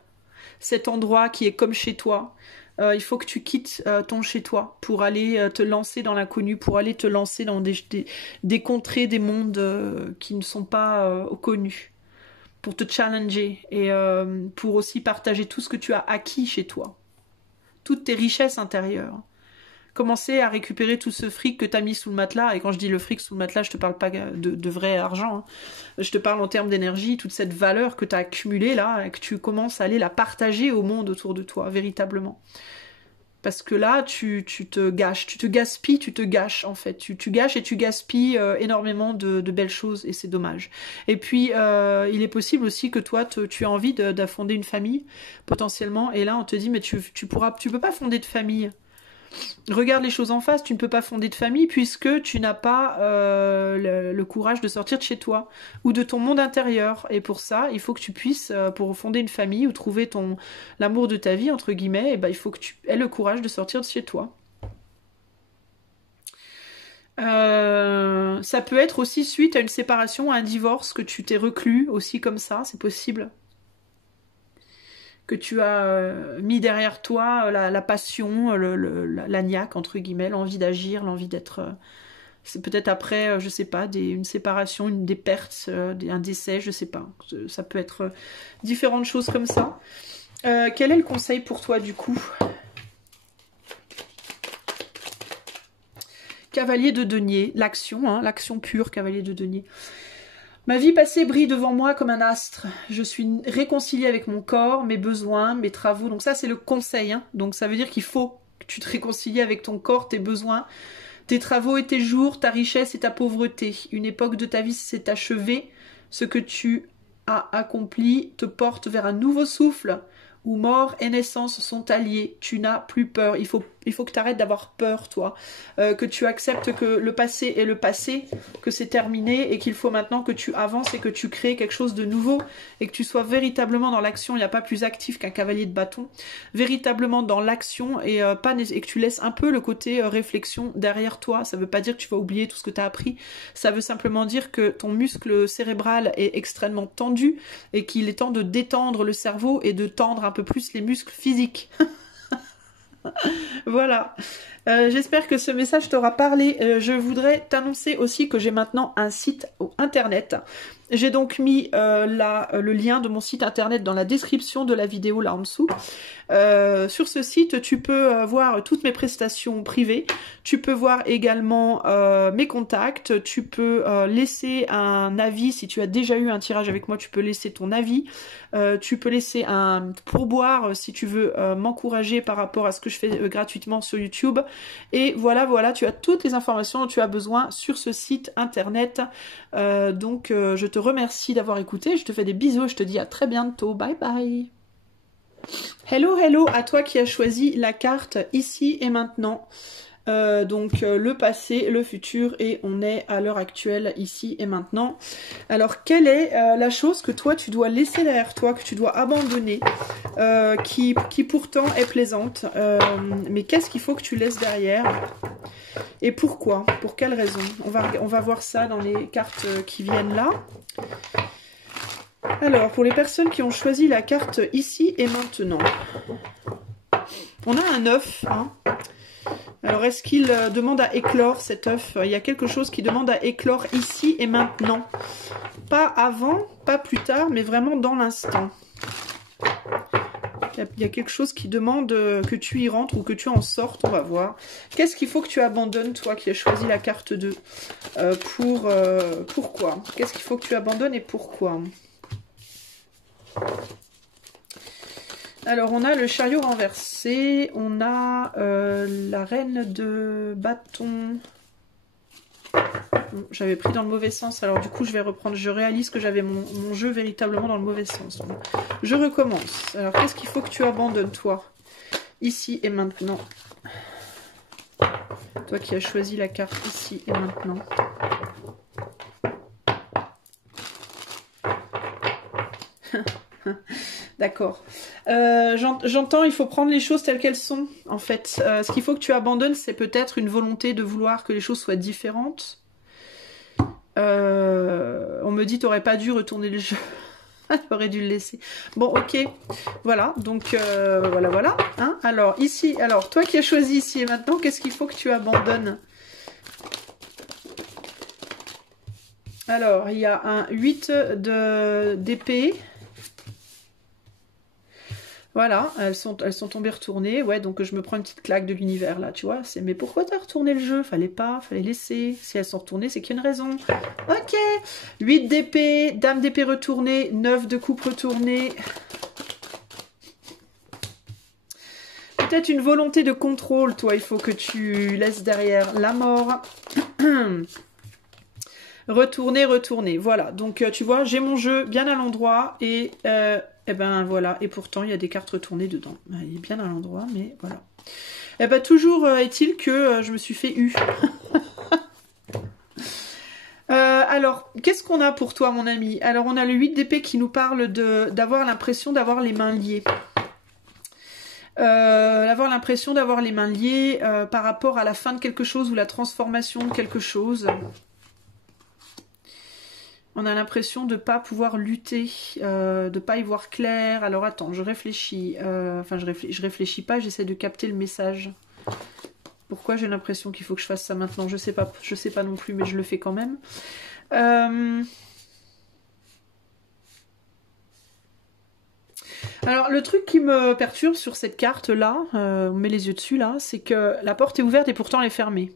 cet endroit qui est comme chez toi. Il faut que tu quittes ton chez-toi pour aller te lancer dans l'inconnu, pour aller te lancer dans des contrées, des mondes qui ne sont pas connus, pour te challenger et pour aussi partager tout ce que tu as acquis chez toi, toutes tes richesses intérieures. Commencer à récupérer tout ce fric que tu as mis sous le matelas, et quand je dis le fric sous le matelas, je te parle pas de vrai argent, hein. Je te parle en termes d'énergie, toute cette valeur que tu as accumulée là, et que tu commences à aller la partager au monde autour de toi, véritablement. Parce que là, tu te gâches, tu te gaspilles, tu te gâches en fait. Tu gâches et tu gaspilles énormément de belles choses et c'est dommage. Et puis, il est possible aussi que toi, tu as envie de fonder une famille, potentiellement. Et là, on te dit, mais tu peux pas fonder de famille. Regarde les choses en face, tu ne peux pas fonder de famille puisque tu n'as pas le courage de sortir de chez toi ou de ton monde intérieur. Et pour ça, il faut que tu puisses, pour fonder une famille ou trouver l'amour de ta vie, entre guillemets, et ben, il faut que tu aies le courage de sortir de chez toi. Ça peut être aussi suite à une séparation, à un divorce, que tu t'es reclus aussi comme ça, c'est possible. Que tu as mis derrière toi la passion, la niaque, entre guillemets, l'envie d'agir, l'envie d'être... c'est peut-être après, je sais pas, une séparation, des pertes, un décès, je sais pas. Ça peut être différentes choses comme ça. Quel est le conseil pour toi, du coup? Cavalier de denier, l'action, hein, l'action pure, cavalier de denier. Ma vie passée brille devant moi comme un astre. Je suis réconciliée avec mon corps, mes besoins, mes travaux. Donc ça, c'est le conseil. Hein. Donc ça veut dire qu'il faut que tu te réconcilies avec ton corps, tes besoins, tes travaux et tes jours, ta richesse et ta pauvreté. Une époque de ta vie s'est achevée. Ce que tu as accompli te porte vers un nouveau souffle où mort et naissance sont alliés. Tu n'as plus peur. Il faut que tu arrêtes d'avoir peur, toi. Que tu acceptes que le passé est le passé, que c'est terminé et qu'il faut maintenant que tu avances et que tu crées quelque chose de nouveau et que tu sois véritablement dans l'action. Il n'y a pas plus actif qu'un cavalier de bâton. Véritablement dans l'action et que tu laisses un peu le côté réflexion derrière toi. Ça ne veut pas dire que tu vas oublier tout ce que tu as appris. Ça veut simplement dire que ton muscle cérébral est extrêmement tendu et qu'il est temps de détendre le cerveau et de tendre un peu plus les muscles physiques. Voilà. J'espère que ce message t'aura parlé. Je voudrais t'annoncer aussi que j'ai maintenant un site internet. J'ai donc mis le lien de mon site internet dans la description de la vidéo là en dessous. Sur ce site, tu peux voir toutes mes prestations privées. Tu peux voir également mes contacts. Tu peux laisser un avis. Si tu as déjà eu un tirage avec moi, tu peux laisser ton avis. Tu peux laisser un pourboire si tu veux m'encourager par rapport à ce que je fais gratuitement sur YouTube. Et voilà, tu as toutes les informations dont tu as besoin sur ce site internet. Donc je te remercie d'avoir écouté. Je te fais des bisous et je te dis à très bientôt. Bye bye. Hello à toi qui as choisi la carte ici et maintenant. Le passé, le futur et on est à l'heure actuelle ici et maintenant. Alors quelle est la chose que toi tu dois laisser derrière toi, que tu dois abandonner, qui pourtant est plaisante, mais qu'est-ce qu'il faut que tu laisses derrière et pourquoi, pour quelle raison? On va voir ça dans les cartes qui viennent là. Alors pour les personnes qui ont choisi la carte ici et maintenant, on a un œuf, hein. Alors, est-ce qu'il demande à éclore cet œuf? Il y a quelque chose qui demande à éclore ici et maintenant. Pas avant, pas plus tard, mais vraiment dans l'instant. Il y a quelque chose qui demande que tu y rentres ou que tu en sortes, on va voir. Qu'est-ce qu'il faut que tu abandonnes, toi qui as choisi la carte 2 pourquoi? Qu'est-ce qu'il faut que tu abandonnes et pourquoi? Alors, on a le chariot renversé, on a la reine de bâton. Bon, j'avais pris dans le mauvais sens, alors du coup, je vais reprendre. Je réalise que j'avais mon jeu véritablement dans le mauvais sens. Donc, je recommence. Alors, qu'est-ce qu'il faut que tu abandonnes, toi, ici et maintenant? Toi qui as choisi la carte ici et maintenant. D'accord. J'entends, il faut prendre les choses telles qu'elles sont, en fait. Ce qu'il faut que tu abandonnes, c'est peut-être une volonté de vouloir que les choses soient différentes. On me dit, t'aurais pas dû retourner le jeu. T'aurais dû le laisser. Bon, ok. Voilà, donc voilà. Hein, alors, ici, toi qui as choisi ici et maintenant, qu'est-ce qu'il faut que tu abandonnes? Alors, il y a un 8 d'épée. Voilà, elles sont tombées retournées. Ouais, donc je me prends une petite claque de l'univers là, tu vois. Mais pourquoi t'as retourné le jeu? Fallait pas, fallait laisser. Si elles sont retournées, c'est qu'il y a une raison. Ok. 8 d'épée, dame d'épée retournée, 9 de coupe retournée. peut-être une volonté de contrôle, toi, il faut que tu laisses derrière la mort. Retourner, retourner. Voilà, donc tu vois, j'ai mon jeu bien à l'endroit et ben voilà. Et pourtant, il y a des cartes retournées dedans. Il est bien à l'endroit, mais voilà. Et ben toujours est-il que je me suis fait eu. Alors, qu'est-ce qu'on a pour toi, mon ami? Alors, on a le 8 d'épée qui nous parle d'avoir l'impression d'avoir les mains liées. Avoir l'impression d'avoir les mains liées par rapport à la fin de quelque chose ou la transformation de quelque chose. On a l'impression de ne pas pouvoir lutter, de ne pas y voir clair. Alors attends, je réfléchis. Enfin, je réfléchis pas, j'essaie de capter le message. Pourquoi j'ai l'impression qu'il faut que je fasse ça maintenant? Je sais pas non plus, mais je le fais quand même. Alors, le truc qui me perturbe sur cette carte-là, on met les yeux dessus là, c'est que la porte est ouverte et pourtant elle est fermée.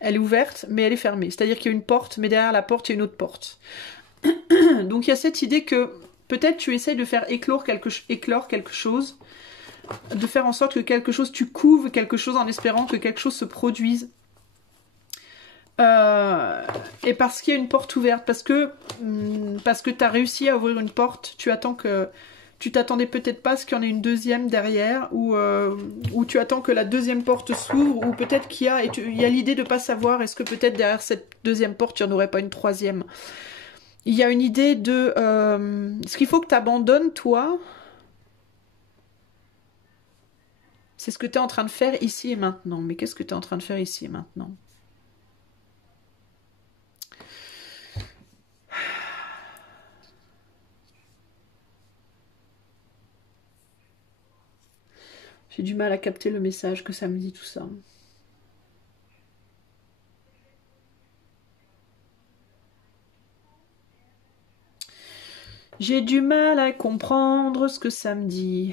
Elle est ouverte, mais elle est fermée. C'est-à-dire qu'il y a une porte, mais derrière la porte, il y a une autre porte. Donc il y a cette idée que peut-être tu essayes de faire éclore quelque chose, de faire en sorte que quelque chose, tu couves quelque chose en espérant que quelque chose se produise. Et parce qu'il y a une porte ouverte, parce que tu as réussi à ouvrir une porte, tu t'attendais peut-être pas à ce qu'il y en ait une deuxième derrière, ou tu attends que la deuxième porte s'ouvre, ou peut-être qu'il y a l'idée de pas savoir, est-ce que peut-être derrière cette deuxième porte, il n'y en aurait pas une troisième. Il y a une idée de ce qu'il faut que tu abandonnes, toi, c'est ce que tu es en train de faire ici et maintenant. Mais qu'est-ce que tu es en train de faire ici et maintenant? J'ai du mal à capter le message que ça me dit tout ça. J'ai du mal à comprendre ce que ça me dit.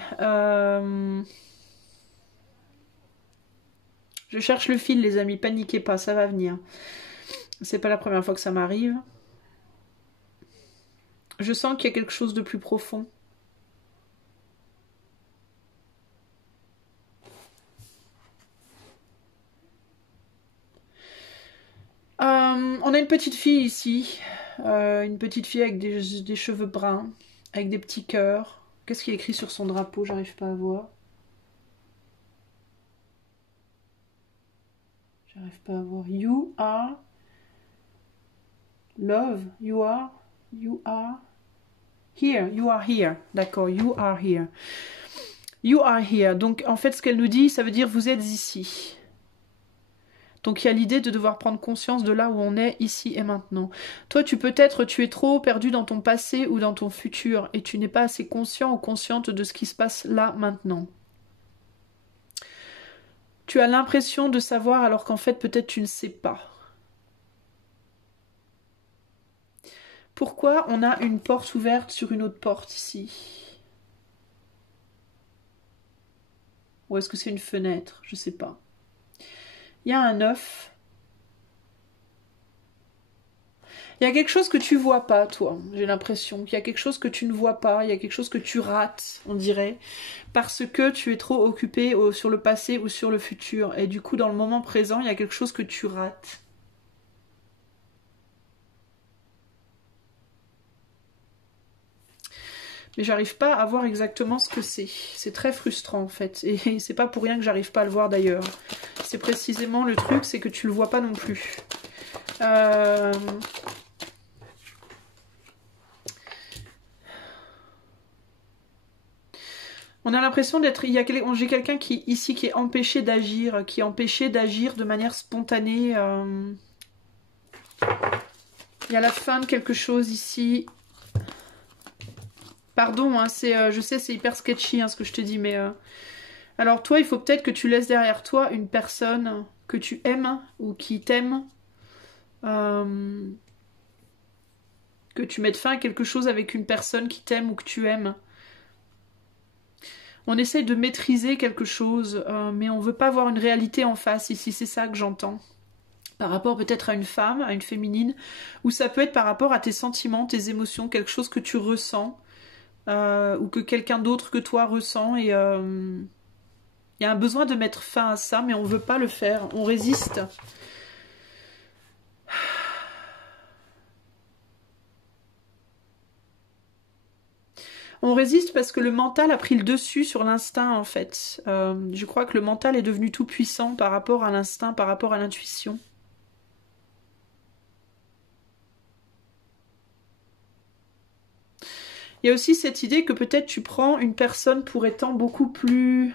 Je cherche le fil, les amis, paniquez pas, ça va venir. C'est pas la première fois que ça m'arrive. Je sens qu'il y a quelque chose de plus profond. On a une petite fille ici. Une petite fille avec des cheveux bruns, avec des petits cœurs. Qu'est-ce qu'il y a écrit sur son drapeau? J'arrive pas à voir. J'arrive pas à voir. You are love. You are here. You are here. D'accord. You are here. You are here. Donc en fait ce qu'elle nous dit, ça veut dire vous êtes ici. Donc il y a l'idée de devoir prendre conscience de là où on est, ici et maintenant. Toi, tu es trop perdu dans ton passé ou dans ton futur, et tu n'es pas assez conscient ou consciente de ce qui se passe là, maintenant. Tu as l'impression de savoir alors qu'en fait, peut-être tu ne sais pas. Pourquoi on a une porte ouverte sur une autre porte ici? Ou est-ce que c'est une fenêtre? Je ne sais pas. Il y a un œuf. Il y a quelque chose que tu vois pas, toi. J'ai l'impression qu'il y a quelque chose que tu ne vois pas. Il y a quelque chose que tu rates, on dirait. Parce que tu es trop occupé sur le passé ou sur le futur. Et du coup, dans le moment présent, il y a quelque chose que tu rates. Mais j'arrive pas à voir exactement ce que c'est. C'est très frustrant en fait. Et c'est pas pour rien que j'arrive pas à le voir d'ailleurs. C'est précisément le truc, c'est que tu le vois pas non plus. On a l'impression d'être... J'ai quelqu'un qui ici qui est empêché d'agir, de manière spontanée. Il y a la fin de quelque chose ici. Pardon, hein, je sais, c'est hyper sketchy hein, ce que je te dis, mais... Alors toi, il faut peut-être que tu laisses derrière toi une personne que tu aimes ou qui t'aime. Que tu mettes fin à quelque chose avec une personne qui t'aime ou que tu aimes. On essaye de maîtriser quelque chose, mais on veut pas voir une réalité en face ici, c'est ça que j'entends. Par rapport peut-être à une femme, à une féminine, ou ça peut être par rapport à tes sentiments, tes émotions, quelque chose que tu ressens. Ou que quelqu'un d'autre que toi ressent et Il y a un besoin de mettre fin à ça, mais on ne veut pas le faire. On résiste. On résiste parce que le mental a pris le dessus sur l'instinct, en fait. Je crois que le mental est devenu tout puissant par rapport à l'instinct, par rapport à l'intuition. Il y a aussi cette idée que peut-être tu prends une personne pour étant beaucoup plus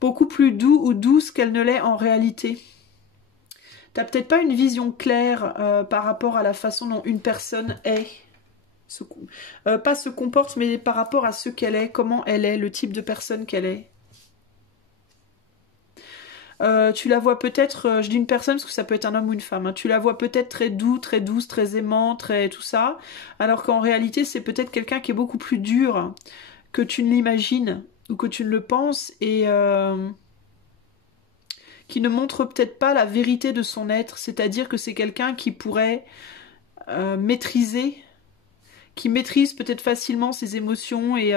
doux ou douce qu'elle ne l'est en réalité. T'as peut-être pas une vision claire par rapport à la façon dont une personne est. Pas se comporte, mais par rapport à ce qu'elle est, comment elle est, le type de personne qu'elle est. Tu la vois peut-être, je dis une personne parce que ça peut être un homme ou une femme, hein, tu la vois peut-être très doux, très douce, très aimant, très tout ça, alors qu'en réalité c'est peut-être quelqu'un qui est beaucoup plus dur que tu ne l'imagines ou que tu ne le penses et qui ne montre peut-être pas la vérité de son être, c'est-à-dire que c'est quelqu'un qui pourrait maîtriser, qui maîtrise peut-être facilement ses émotions et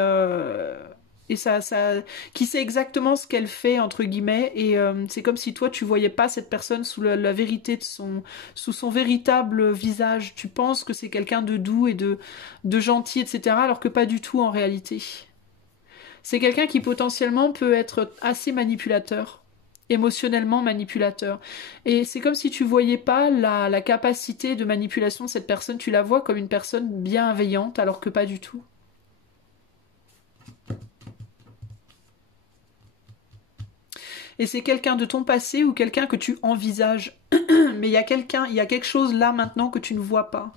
qui sait exactement ce qu'elle fait entre guillemets et c'est comme si toi tu voyais pas cette personne sous la vérité de sous son véritable visage. Tu penses que c'est quelqu'un de doux et de gentil, etc. alors que pas du tout en réalité. C'est quelqu'un qui potentiellement peut être assez manipulateur, émotionnellement manipulateur. Et c'est comme si tu voyais pas la capacité de manipulation de cette personne, tu la vois comme une personne bienveillante alors que pas du tout. Et c'est quelqu'un de ton passé ou quelqu'un que tu envisages. Mais il y a quelque chose là maintenant que tu ne vois pas.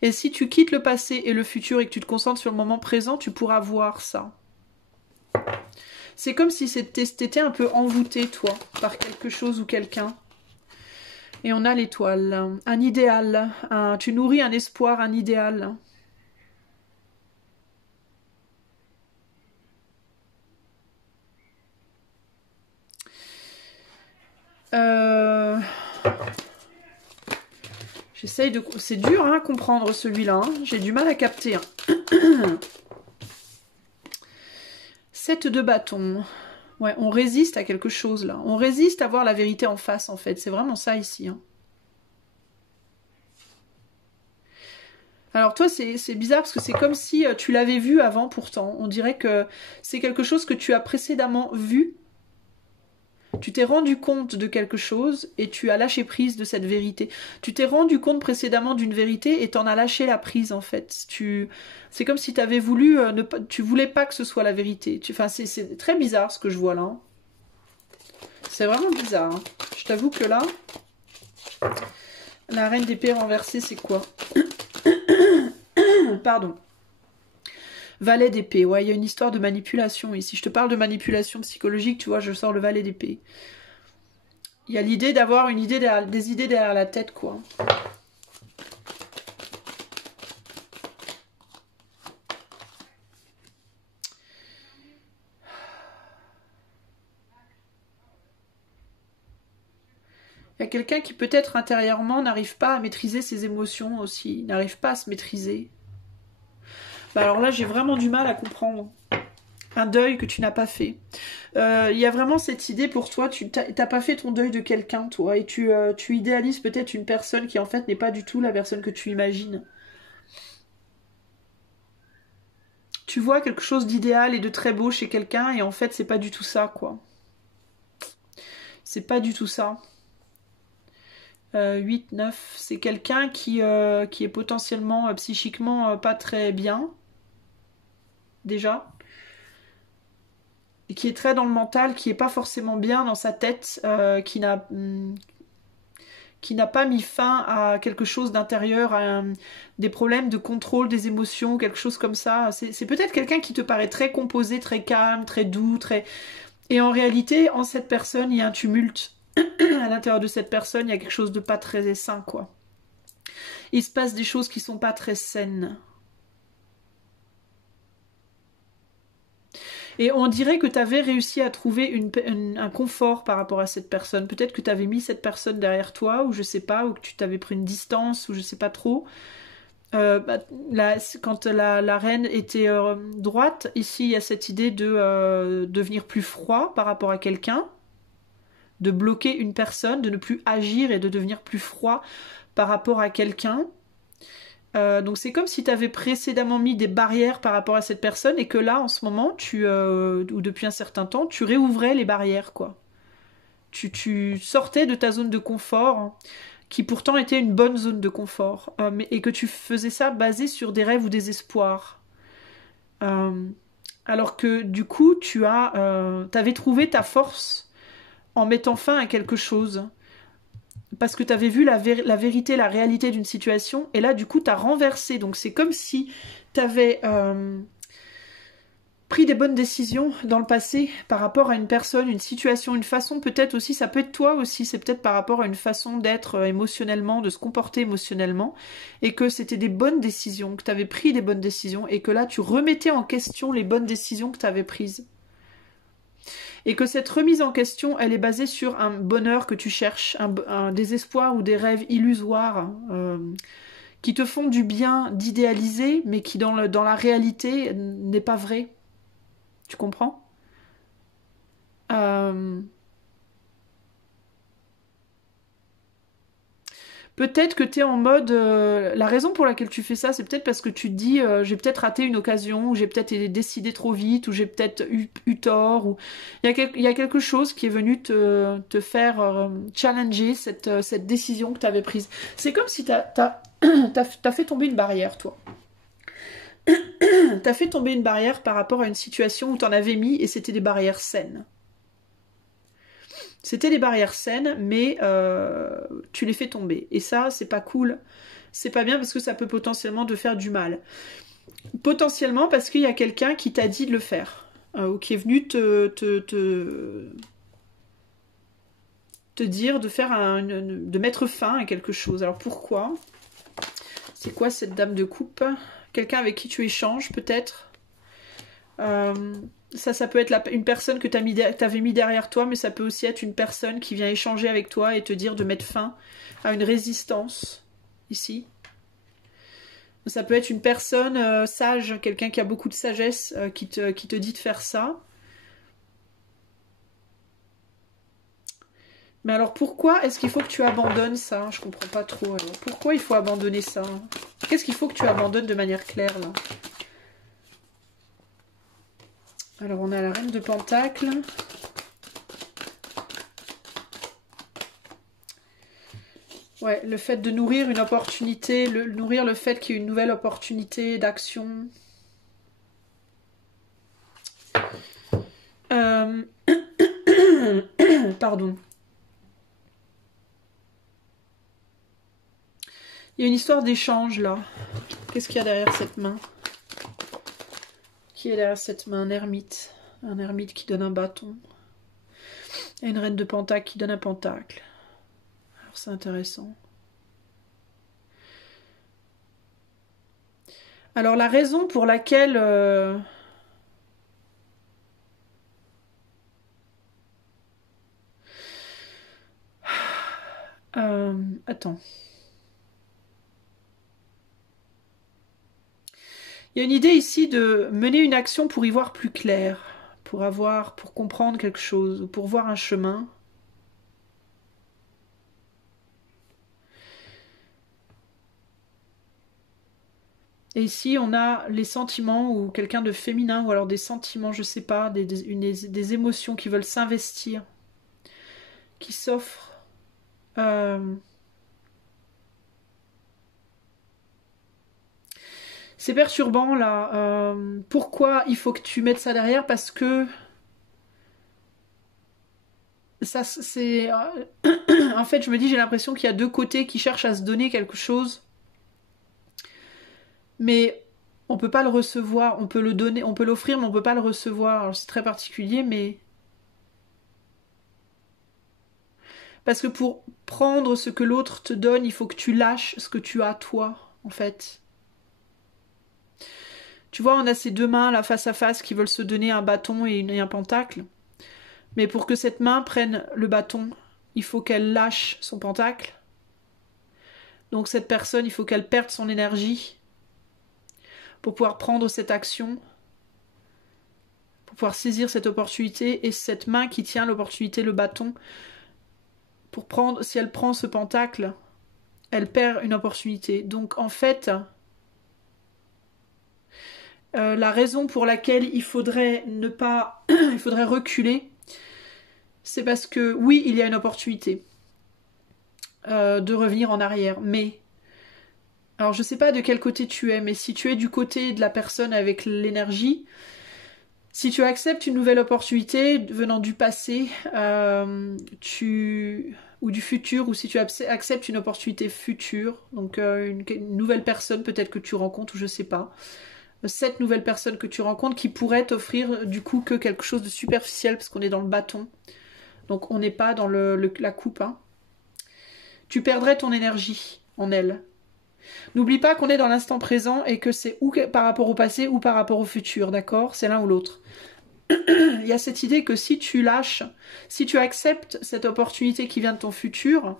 Et si tu quittes le passé et le futur et que tu te concentres sur le moment présent, tu pourras voir ça. C'est comme si t'étais un peu envoûté, toi, par quelque chose ou quelqu'un. Et on a l'étoile, un idéal, tu nourris un espoir, un idéal. J'essaye de... C'est dur hein, à comprendre celui-là, hein. J'ai du mal à capter. Hein. 7 de bâton. Ouais, on résiste à quelque chose là. On résiste à voir la vérité en face en fait. C'est vraiment ça ici. Hein. Alors toi c'est bizarre parce que c'est comme si tu l'avais vu avant pourtant. On dirait que c'est quelque chose que tu as précédemment vu. Tu t'es rendu compte de quelque chose et tu as lâché prise de cette vérité. Tu t'es rendu compte précédemment d'une vérité et t'en as lâché la prise en fait. C'est comme si tu avais voulu, tu voulais pas que ce soit la vérité. Enfin, c'est très bizarre ce que je vois là. Hein. C'est vraiment bizarre. Hein. Je t'avoue que là, la reine d'épée renversée, c'est quoi? Pardon. Valet d'épée, ouais, il y a une histoire de manipulation ici. Je te parle de manipulation psychologique, tu vois, je sors le valet d'épée. Il y a l'idée d'avoir des idées derrière la tête, quoi. Il y a quelqu'un qui peut-être intérieurement n'arrive pas à maîtriser ses émotions aussi, n'arrive pas à se maîtriser. Bah alors là, j'ai vraiment du mal à comprendre. Un deuil que tu n'as pas fait. Il y a vraiment cette idée pour toi, tu n'as pas fait ton deuil de quelqu'un, toi, et tu idéalises peut-être une personne qui en fait n'est pas du tout la personne que tu imagines. Tu vois quelque chose d'idéal et de très beau chez quelqu'un, et en fait, c'est pas du tout ça, quoi. C'est pas du tout ça. 8, 9, c'est quelqu'un qui est potentiellement psychiquement pas très bien, déjà. Et qui est très dans le mental, qui est pas forcément bien dans sa tête, qui n'a pas mis fin à quelque chose d'intérieur, à des problèmes de contrôle des émotions, quelque chose comme ça. C'est peut-être quelqu'un qui te paraît très composé, très calme, très doux, très... Et en réalité, en cette personne, il y a un tumulte. À l'intérieur de cette personne, il y a quelque chose de pas très sain, quoi. Il se passe des choses qui sont pas très saines. Et on dirait que tu avais réussi à trouver un confort par rapport à cette personne. Peut-être que tu avais mis cette personne derrière toi, ou je sais pas, ou que tu t'avais pris une distance, ou je sais pas trop. Quand la reine était droite, ici il y a cette idée de devenir plus froid par rapport à quelqu'un, de bloquer une personne, de ne plus agir et de devenir plus froid par rapport à quelqu'un. Donc c'est comme si tu avais précédemment mis des barrières par rapport à cette personne et que là, en ce moment, ou depuis un certain temps, tu réouvrais les barrières, quoi. Tu sortais de ta zone de confort, hein, qui pourtant était une bonne zone de confort, et que tu faisais ça basé sur des rêves ou des espoirs. Alors que du coup, t'avais trouvé ta force en mettant fin à quelque chose. Parce que tu avais vu la vérité, la réalité d'une situation, et là, du coup, tu as renversé. Donc, c'est comme si tu avais pris des bonnes décisions dans le passé par rapport à une personne, une situation, une façon, peut-être aussi, ça peut être toi aussi, c'est peut-être par rapport à une façon d'être émotionnellement, de se comporter émotionnellement, et que c'était des bonnes décisions, que tu avais pris des bonnes décisions, et que là, tu remettais en question les bonnes décisions que tu avais prises. Et que cette remise en question, elle est basée sur un bonheur que tu cherches, un désespoir ou des rêves illusoires qui te font du bien d'idéaliser, mais qui dans la réalité n'est pas vrai. Tu comprends? Peut-être que tu es en mode... la raison pour laquelle tu fais ça, c'est peut-être parce que tu te dis j'ai peut-être raté une occasion, ou j'ai peut-être décidé trop vite, ou j'ai peut-être eu tort, ou il y a quelque chose qui est venu te faire challenger cette décision que tu avais prise. C'est comme si t'as fait tomber une barrière, toi. T'as fait tomber une barrière par rapport à une situation où t'en avais mis, et c'était des barrières saines. C'était des barrières saines, mais tu les fais tomber. Et ça, c'est pas cool. C'est pas bien parce que ça peut potentiellement te faire du mal. Potentiellement parce qu'il y a quelqu'un qui t'a dit de le faire. Ou qui est venu te dire de mettre fin à quelque chose. Alors pourquoi? C'est quoi cette dame de coupe? Quelqu'un avec qui tu échanges, peut-être. Ça peut être une personne que t'avais mis derrière toi, mais ça peut aussi être une personne qui vient échanger avec toi et te dire de mettre fin à une résistance, ici. Ça peut être une personne sage, quelqu'un qui a beaucoup de sagesse, qui te dit de faire ça. Mais alors pourquoi est-ce qu'il faut que tu abandonnes ça? Je comprends pas trop. Alors. Pourquoi il faut abandonner ça? Qu'est-ce qu'il faut que tu abandonnes de manière claire, là? Alors, on a la reine de Pentacles. Ouais, le fait de nourrir une opportunité, nourrir le fait qu'il y ait une nouvelle opportunité d'action. Pardon. Il y a une histoire d'échange, là. Qu'est-ce qu'il y a derrière cette main? Qui est derrière cette main? Un ermite. Un ermite qui donne un bâton. Et une reine de Pentacle qui donne un pentacle. Alors c'est intéressant. Alors la raison pour laquelle... attends. Il y a une idée ici de mener une action pour y voir plus clair, pour comprendre quelque chose, pour voir un chemin. Et ici, on a les sentiments ou quelqu'un de féminin, ou alors des sentiments, je sais pas, des émotions qui veulent s'investir, qui s'offrent. C'est perturbant là. Pourquoi il faut que tu mettes ça derrière? Parce que ça, c'est... en fait, je me dis, j'ai l'impression qu'il y a deux côtés qui cherchent à se donner quelque chose. Mais on peut pas le recevoir. On peut le donner, on peut l'offrir, mais on peut pas le recevoir. C'est très particulier, mais... Parce que pour prendre ce que l'autre te donne, il faut que tu lâches ce que tu as toi, en fait. Tu vois, on a ces deux mains là face à face qui veulent se donner un bâton et un pentacle. Mais pour que cette main prenne le bâton, il faut qu'elle lâche son pentacle. Donc cette personne, il faut qu'elle perde son énergie pour pouvoir prendre cette action, pour pouvoir saisir cette opportunité, et cette main qui tient l'opportunité, le bâton, pour prendre, si elle prend ce pentacle, elle perd une opportunité. Donc en fait, la raison pour laquelle il faudrait ne pas, il faudrait reculer, c'est parce que oui, il y a une opportunité de revenir en arrière, mais alors je sais pas de quel côté tu es, mais si tu es du côté de la personne avec l'énergie, si tu acceptes une nouvelle opportunité venant du passé, ou du futur, ou si tu acceptes une opportunité future, donc une nouvelle personne peut-être que tu rencontres, ou je sais pas, cette nouvelle personne que tu rencontres qui pourrait t'offrir du coup que quelque chose de superficiel, parce qu'on est dans le bâton, donc on n'est pas dans la coupe, hein. Tu perdrais ton énergie en elle. N'oublie pas qu'on est dans l'instant présent et que c'est ou par rapport au passé ou par rapport au futur, d'accord? C'est l'un ou l'autre. Il y a cette idée que si tu lâches, si tu acceptes cette opportunité qui vient de ton futur,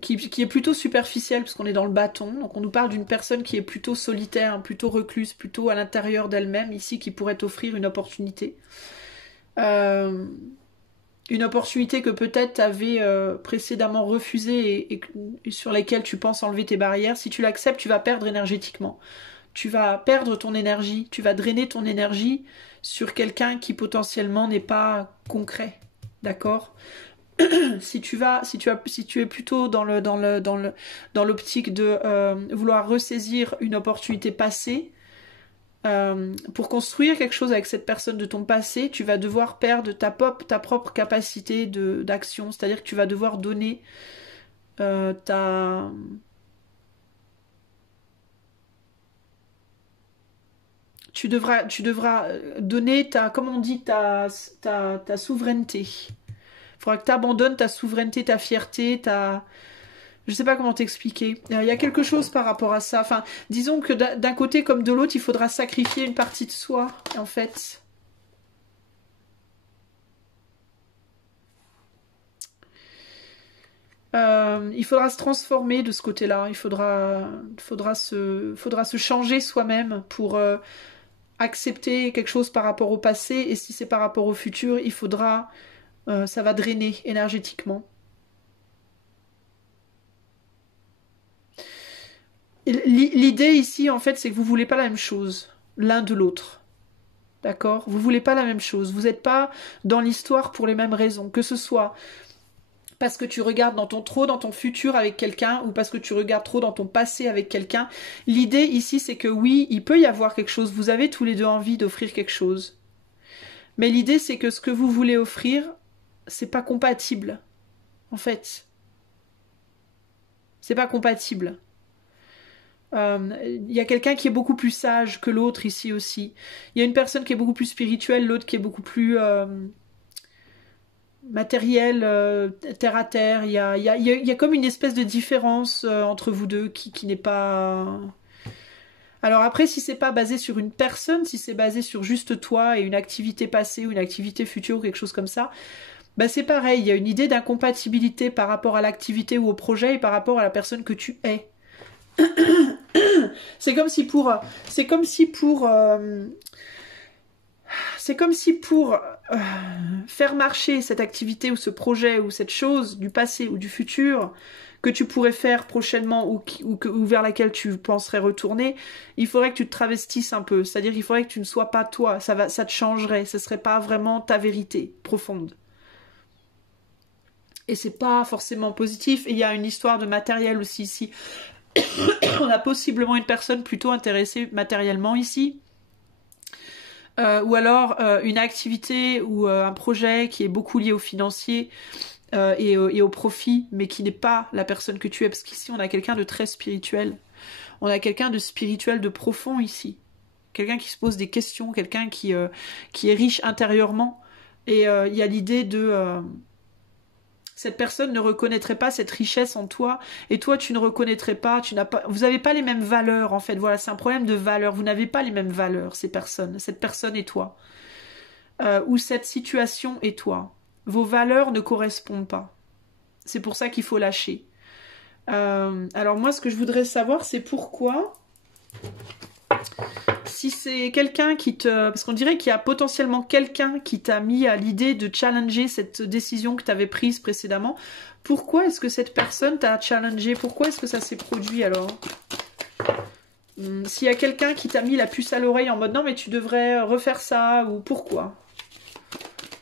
qui est plutôt superficielle, parce qu'on est dans le bâton, donc on nous parle d'une personne qui est plutôt solitaire, plutôt recluse, plutôt à l'intérieur d'elle-même, ici, qui pourrait t'offrir une opportunité. Une opportunité que peut-être tu avais précédemment refusée et sur laquelle tu penses enlever tes barrières. Si tu l'acceptes, tu vas perdre énergétiquement. Tu vas perdre ton énergie, tu vas drainer ton énergie sur quelqu'un qui potentiellement n'est pas concret. D'accord? Si tu es plutôt dans l'optique de vouloir ressaisir une opportunité passée, pour construire quelque chose avec cette personne de ton passé, tu vas devoir perdre ta propre capacité d'action. C'est-à-dire que tu vas devoir donner ta... Tu devras donner comment on dit, ta souveraineté. Il faudra que tu abandonnes ta souveraineté, ta fierté, je sais pas comment t'expliquer. Il y a quelque chose par rapport à ça. Enfin, disons que d'un côté comme de l'autre, il faudra sacrifier une partie de soi, en fait. Il faudra se transformer de ce côté-là. Il faudra se changer soi-même pour accepter quelque chose par rapport au passé. Et si c'est par rapport au futur, ça va drainer énergétiquement. L'idée ici, en fait, c'est que vous voulez pas la même chose, l'un de l'autre. D'accord? Vous voulez pas la même chose. Vous n'êtes pas dans l'histoire pour les mêmes raisons. Que ce soit parce que tu regardes trop dans ton futur avec quelqu'un ou parce que tu regardes trop dans ton passé avec quelqu'un. L'idée ici, c'est que oui, il peut y avoir quelque chose. Vous avez tous les deux envie d'offrir quelque chose. Mais l'idée, c'est que ce que vous voulez offrir, c'est pas compatible. En fait. C'est pas compatible. Il y a quelqu'un qui est beaucoup plus sage que l'autre ici aussi. Il y a une personne qui est beaucoup plus spirituelle, l'autre qui est beaucoup plus matérielle, terre à terre. Il y a comme une espèce de différence entre vous deux qui n'est pas... Alors après, si c'est pas basé sur une personne, si c'est basé sur juste toi et une activité passée ou une activité future ou quelque chose comme ça, bah c'est pareil, il y a une idée d'incompatibilité par rapport à l'activité ou au projet et par rapport à la personne que tu es. C'est comme si pour faire marcher cette activité ou ce projet ou cette chose du passé ou du futur que tu pourrais faire prochainement ou vers laquelle tu penserais retourner, il faudrait que tu te travestisses un peu. C'est-à-dire qu'il faudrait que tu ne sois pas toi. Ça te changerait. Ce serait pas vraiment ta vérité profonde. Et c'est pas forcément positif. Et il y a une histoire de matériel aussi ici. On a possiblement une personne plutôt intéressée matériellement ici. Ou alors une activité ou un projet qui est beaucoup lié au financier et au profit, mais qui n'est pas la personne que tu es. Parce qu'ici, on a quelqu'un de très spirituel. On a quelqu'un de spirituel, de profond ici. Quelqu'un qui se pose des questions, quelqu'un qui est riche intérieurement. Et il y a l'idée de... cette personne ne reconnaîtrait pas cette richesse en toi, et toi tu ne reconnaîtrais pas, vous n'avez pas les mêmes valeurs en fait, voilà, c'est un problème de valeurs, vous n'avez pas les mêmes valeurs, cette personne et toi, ou cette situation et toi, vos valeurs ne correspondent pas, c'est pour ça qu'il faut lâcher. Alors moi, ce que je voudrais savoir, c'est pourquoi, si c'est quelqu'un qui te... Parce qu'on dirait qu'il y a potentiellement quelqu'un qui t'a mis à l'idée de challenger cette décision que tu avais prise précédemment. Pourquoi est-ce que cette personne t'a challengé? Pourquoi est-ce que ça s'est produit alors? S'il y a quelqu'un qui t'a mis la puce à l'oreille en mode non mais tu devrais refaire ça, ou pourquoi?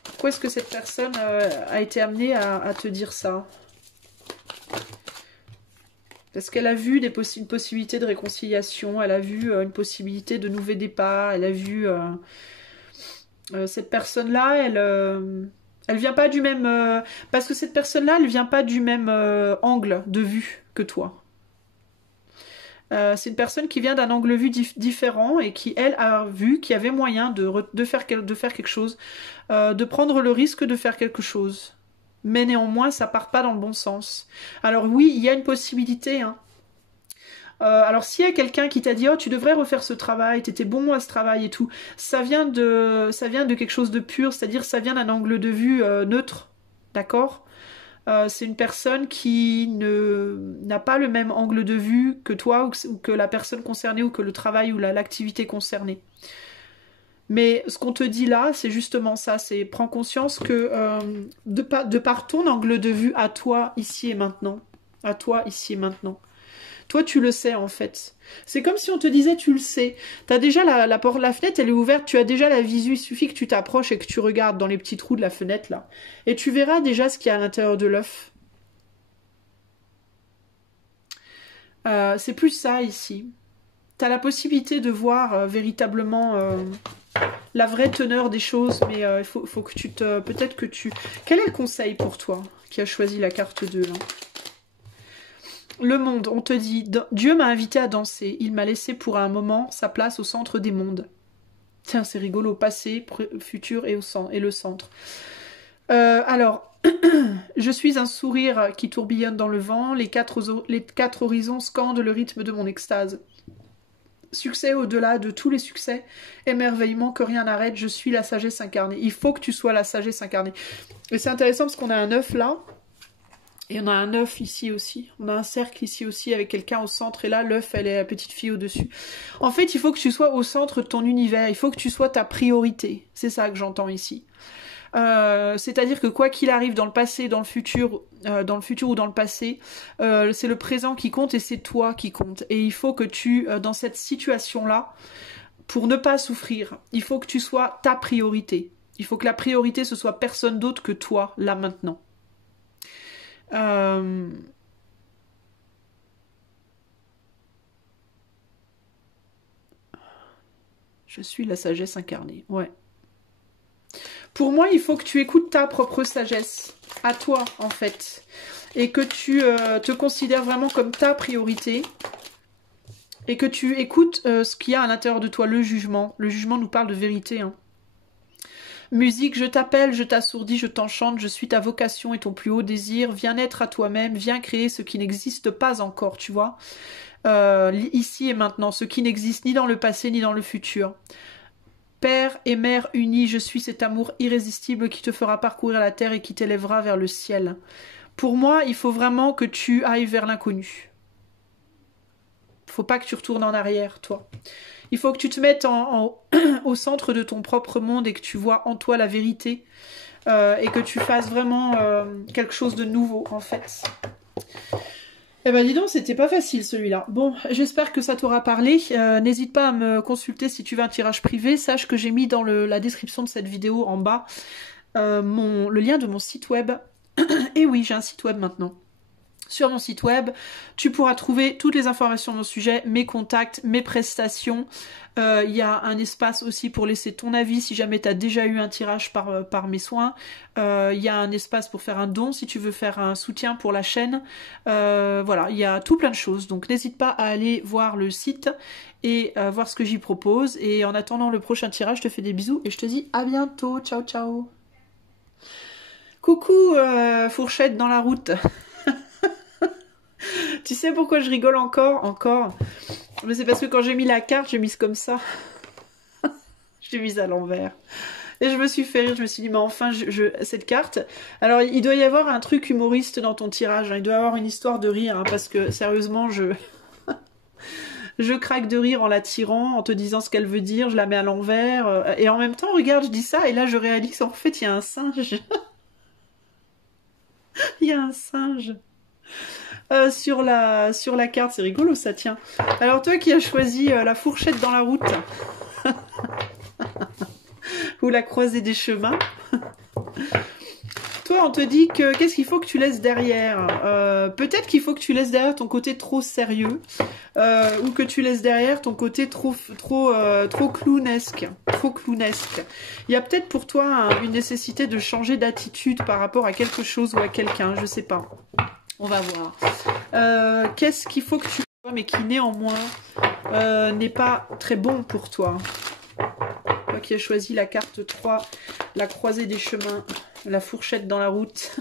Pourquoi est-ce que cette personne a été amenée à te dire ça? Parce qu'elle a vu une possibilité de réconciliation, elle a vu une possibilité de nouveau départ, elle a vu... cette personne-là, elle vient pas du même... parce que cette personne-là, elle vient pas du même angle de vue que toi. C'est une personne qui vient d'un angle de vue différent et qui, elle, a vu qu'il y avait moyen de faire quelque chose, de prendre le risque de faire quelque chose. Mais néanmoins, ça part pas dans le bon sens. Alors oui, il y a une possibilité. Hein. Alors s'il y a quelqu'un qui t'a dit « Oh, tu devrais refaire ce travail, t'étais bon à ce travail et tout », ça vient de quelque chose de pur, c'est-à-dire ça vient d'un angle de vue neutre, d'accord ? C'est une personne qui n'a pas le même angle de vue que toi ou que la personne concernée ou que le travail ou l'activité concernée. Mais ce qu'on te dit là, c'est justement ça, c'est prends conscience que de par ton angle de vue à toi, ici et maintenant, à toi, ici et maintenant, toi tu le sais en fait. C'est comme si on te disait tu le sais. T'as déjà la fenêtre, elle est ouverte, tu as déjà la visu, il suffit que tu t'approches et que tu regardes dans les petits trous de la fenêtre là. Et tu verras déjà ce qu'il y a à l'intérieur de l'œuf. C'est plus ça ici. T'as la possibilité de voir véritablement la vraie teneur des choses, mais il faut que tu te... Peut-être que tu... Quel est le conseil pour toi qui a choisi la carte 2 là? Le monde, on te dit, Dieu m'a invité à danser, il m'a laissé pour un moment sa place au centre des mondes. Tiens, c'est rigolo, passé, futur et le centre. Alors, je suis un sourire qui tourbillonne dans le vent, les quatre horizons scandent le rythme de mon extase. Succès au-delà de tous les succès, émerveillement que rien n'arrête, je suis la sagesse incarnée. Il faut que tu sois la sagesse incarnée. Et c'est intéressant parce qu'on a un œuf là, et on a un œuf ici aussi. On a un cercle ici aussi avec quelqu'un au centre, et là l'œuf, elle est la petite fille au-dessus. En fait, il faut que tu sois au centre de ton univers, il faut que tu sois ta priorité. C'est ça que j'entends ici. C'est-à-dire que quoi qu'il arrive dans le passé, dans le futur ou dans le passé, c'est le présent qui compte et c'est toi qui compte. Et il faut que tu, dans cette situation-là, pour ne pas souffrir, il faut que tu sois ta priorité. Il faut que la priorité, ce soit personne d'autre que toi, là, maintenant. Je suis la sagesse incarnée, ouais. Pour moi, il faut que tu écoutes ta propre sagesse, à toi en fait, et que tu te considères vraiment comme ta priorité, et que tu écoutes ce qu'il y a à l'intérieur de toi, le jugement. Le jugement nous parle de vérité. Hein. Musique, je t'appelle, je t'assourdis, je t'enchante, je suis ta vocation et ton plus haut désir, viens naître à toi-même, viens créer ce qui n'existe pas encore, tu vois. Ici et maintenant, ce qui n'existe ni dans le passé ni dans le futur. Père et mère unis, je suis cet amour irrésistible qui te fera parcourir la terre et qui t'élèvera vers le ciel. Pour moi, il faut vraiment que tu ailles vers l'inconnu. Il ne faut pas que tu retournes en arrière, toi. Il faut que tu te mettes au centre de ton propre monde et que tu vois en toi la vérité et que tu fasses vraiment quelque chose de nouveau, en fait. Eh ben dis donc, c'était pas facile celui-là. Bon, j'espère que ça t'aura parlé. N'hésite pas à me consulter si tu veux un tirage privé. Sache que j'ai mis dans la description de cette vidéo en bas le lien de mon site web. Et oui, j'ai un site web maintenant. Sur mon site web, tu pourras trouver toutes les informations de mon sujet, mes contacts, mes prestations. Il y a un espace aussi pour laisser ton avis si jamais tu as déjà eu un tirage par mes soins. Il y a un espace pour faire un don si tu veux faire un soutien pour la chaîne. Voilà, il y a tout plein de choses. Donc n'hésite pas à aller voir le site et voir ce que j'y propose. Et en attendant le prochain tirage, je te fais des bisous et je te dis à bientôt. Ciao, ciao. Coucou, fourchette dans la route. Tu sais pourquoi je rigole encore? Mais c'est parce que quand j'ai mis la carte, j'ai mise comme ça. Je l'ai mise à l'envers. Et je me suis fait rire, je me suis dit, mais enfin, cette carte... Alors, il doit y avoir un truc humoriste dans ton tirage, hein. Il doit y avoir une histoire de rire, hein, parce que, sérieusement, je craque de rire en la tirant, en te disant ce qu'elle veut dire, je la mets à l'envers, et en même temps, regarde, je dis ça, et là, je réalise qu'en fait, il y a un singe. Il y a un singe. Sur la carte, c'est rigolo ça, tiens. Alors toi qui as choisi la fourchette dans la route, ou la croisée des chemins, toi on te dit que qu'est-ce qu'il faut que tu laisses derrière, peut-être qu'il faut que tu laisses derrière ton côté trop sérieux, ou que tu laisses derrière ton côté trop clownesque. Il y a peut-être pour toi une nécessité de changer d'attitude par rapport à quelque chose ou à quelqu'un, je sais pas. On va voir. Qu'est-ce qu'il faut que tu vois, mais qui néanmoins n'est pas très bon pour toi. Toi qui as choisi la carte 3, la croisée des chemins, la fourchette dans la route.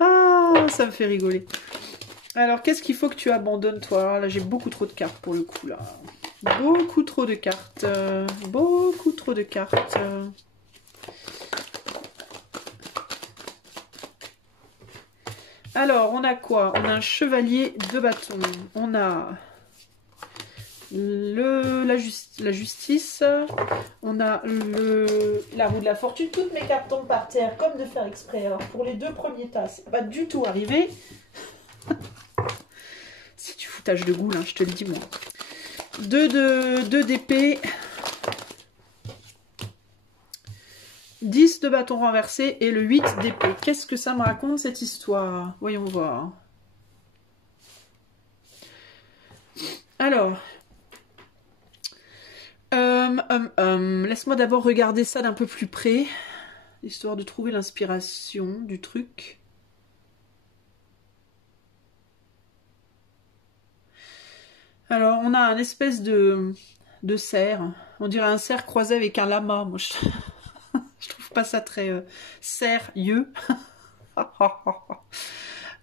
Ah, ça me fait rigoler. Alors, qu'est-ce qu'il faut que tu abandonnes, toi? Là, j'ai beaucoup trop de cartes pour le coup, là. Beaucoup trop de cartes. Beaucoup trop de cartes. Alors, on a quoi? On a un chevalier de bâton. On a la justice. On a la roue de la fortune. Toutes mes cartes tombent par terre, comme de faire exprès. Alors, pour les deux premiers tas, c'est pas du tout arrivé. C'est du foutage de goût, hein, je te le dis, moi. 2 d'épée. 10 de bâton renversé et le 8 d'épée. Qu'est-ce que ça me raconte cette histoire? Voyons voir. Alors, laisse-moi d'abord regarder ça d'un peu plus près, histoire de trouver l'inspiration du truc. Alors, on a un espèce de cerf. On dirait un cerf croisé avec un lama. Moi, je trouve pas ça très sérieux.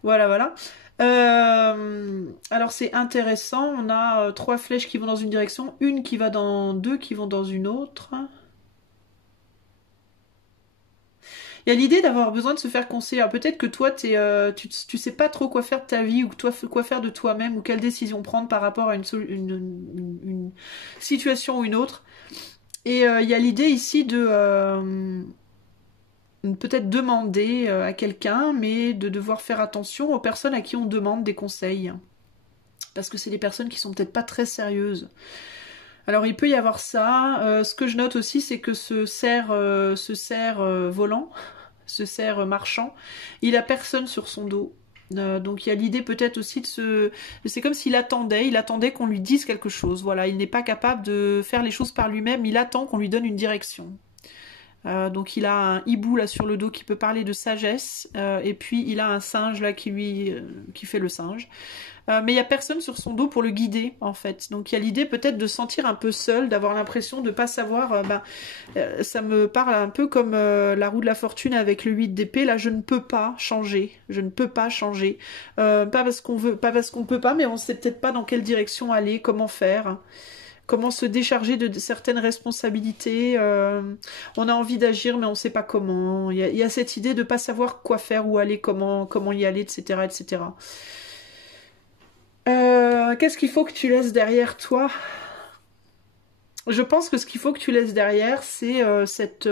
Voilà, voilà. Alors c'est intéressant. On a 3 flèches qui vont dans une direction, une qui va dans 2 qui vont dans une autre. Il y a l'idée d'avoir besoin de se faire conseiller. Peut-être que toi, tu sais pas trop quoi faire de ta vie, ou quoi faire de toi-même, ou quelle décision prendre par rapport à une situation ou une autre. Et il y a l'idée ici de peut-être demander à quelqu'un, mais de devoir faire attention aux personnes à qui on demande des conseils. Parce que c'est des personnes qui sont peut-être pas très sérieuses. Alors il peut y avoir ça. Ce que je note aussi, c'est que ce cerf volant, ce cerf marchand, il a personne sur son dos. Donc il y a l'idée peut-être aussi de se... C'est comme s'il attendait qu'on lui dise quelque chose. Voilà, il n'est pas capable de faire les choses par lui-même, il attend qu'on lui donne une direction. Donc il a un hibou là sur le dos qui peut parler de sagesse, et puis il a un singe là qui fait le singe. Mais il n'y a personne sur son dos pour le guider en fait. Donc il y a l'idée peut-être de se sentir un peu seul, d'avoir l'impression de ne pas savoir. Ça me parle un peu comme la roue de la fortune avec le 8 d'épée. Là je ne peux pas changer. Je ne peux pas changer. Pas parce qu'on veut, pas parce qu'on peut pas, mais on ne sait peut-être pas dans quelle direction aller, comment faire. Comment se décharger de certaines responsabilités. On a envie d'agir, mais on ne sait pas comment. Il y a cette idée de ne pas savoir quoi faire, où aller, comment y aller, etc. etc. Qu'est-ce qu'il faut que tu laisses derrière toi? Je pense que ce qu'il faut que tu laisses derrière, c'est cette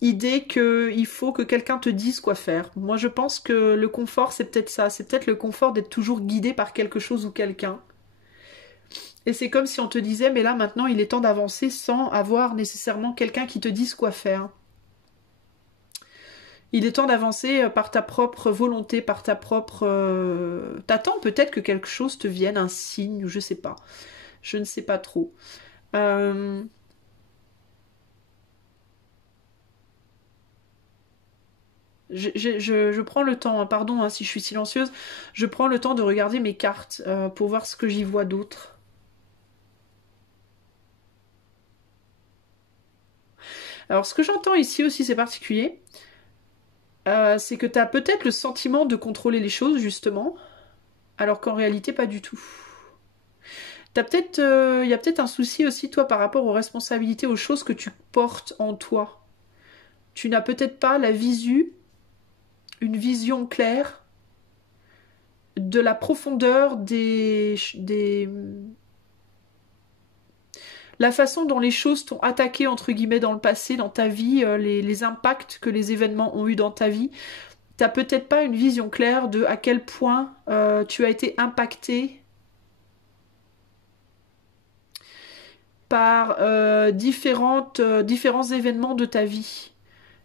idée qu'il faut que quelqu'un te dise quoi faire. Moi, je pense que le confort, c'est peut-être ça. C'est peut-être le confort d'être toujours guidé par quelque chose ou quelqu'un. Et c'est comme si on te disait, mais là maintenant il est temps d'avancer sans avoir nécessairement quelqu'un qui te dise quoi faire. Il est temps d'avancer par ta propre volonté, par ta propre... T'attends peut-être que quelque chose te vienne, un signe, ou je sais pas. Je ne sais pas trop. Je prends le temps, hein, pardon hein, si je suis silencieuse, je prends le temps de regarder mes cartes pour voir ce que j'y vois d'autre. Alors, ce que j'entends ici aussi, c'est particulier. C'est que tu as peut-être le sentiment de contrôler les choses, justement, alors qu'en réalité, pas du tout. Il y a peut-être un souci aussi, toi, par rapport aux responsabilités, aux choses que tu portes en toi. Tu n'as peut-être pas une vision claire de la profondeur la façon dont les choses t'ont attaqué, entre guillemets, dans le passé, dans ta vie, les impacts que les événements ont eu dans ta vie. T'as peut-être pas une vision claire de à quel point tu as été impacté par différents événements de ta vie.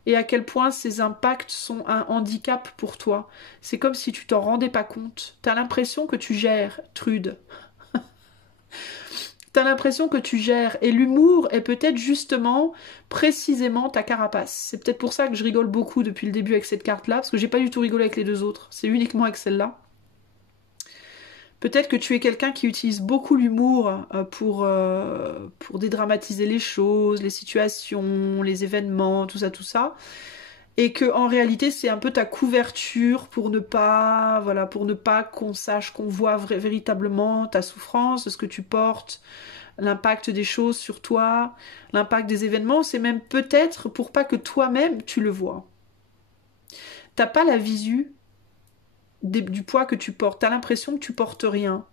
Et à quel point ces impacts sont un handicap pour toi. C'est comme si tu t'en rendais pas compte. T'as l'impression que tu gères, Trude. T'as l'impression que tu gères. Et l'humour est peut-être justement, précisément ta carapace. C'est peut-être pour ça que je rigole beaucoup depuis le début avec cette carte-là, parce que j'ai pas du tout rigolé avec les deux autres. C'est uniquement avec celle-là. Peut-être que tu es quelqu'un qui utilise beaucoup l'humour pour dédramatiser les choses, les situations, les événements, tout ça. Et que en réalité, c'est un peu ta couverture pour ne pas qu'on sache, qu'on voit véritablement ta souffrance, ce que tu portes, l'impact des choses sur toi, l'impact des événements. C'est même peut-être pour pas que toi-même tu le vois. T'as pas la visu du poids que tu portes. T'as l'impression que tu portes rien.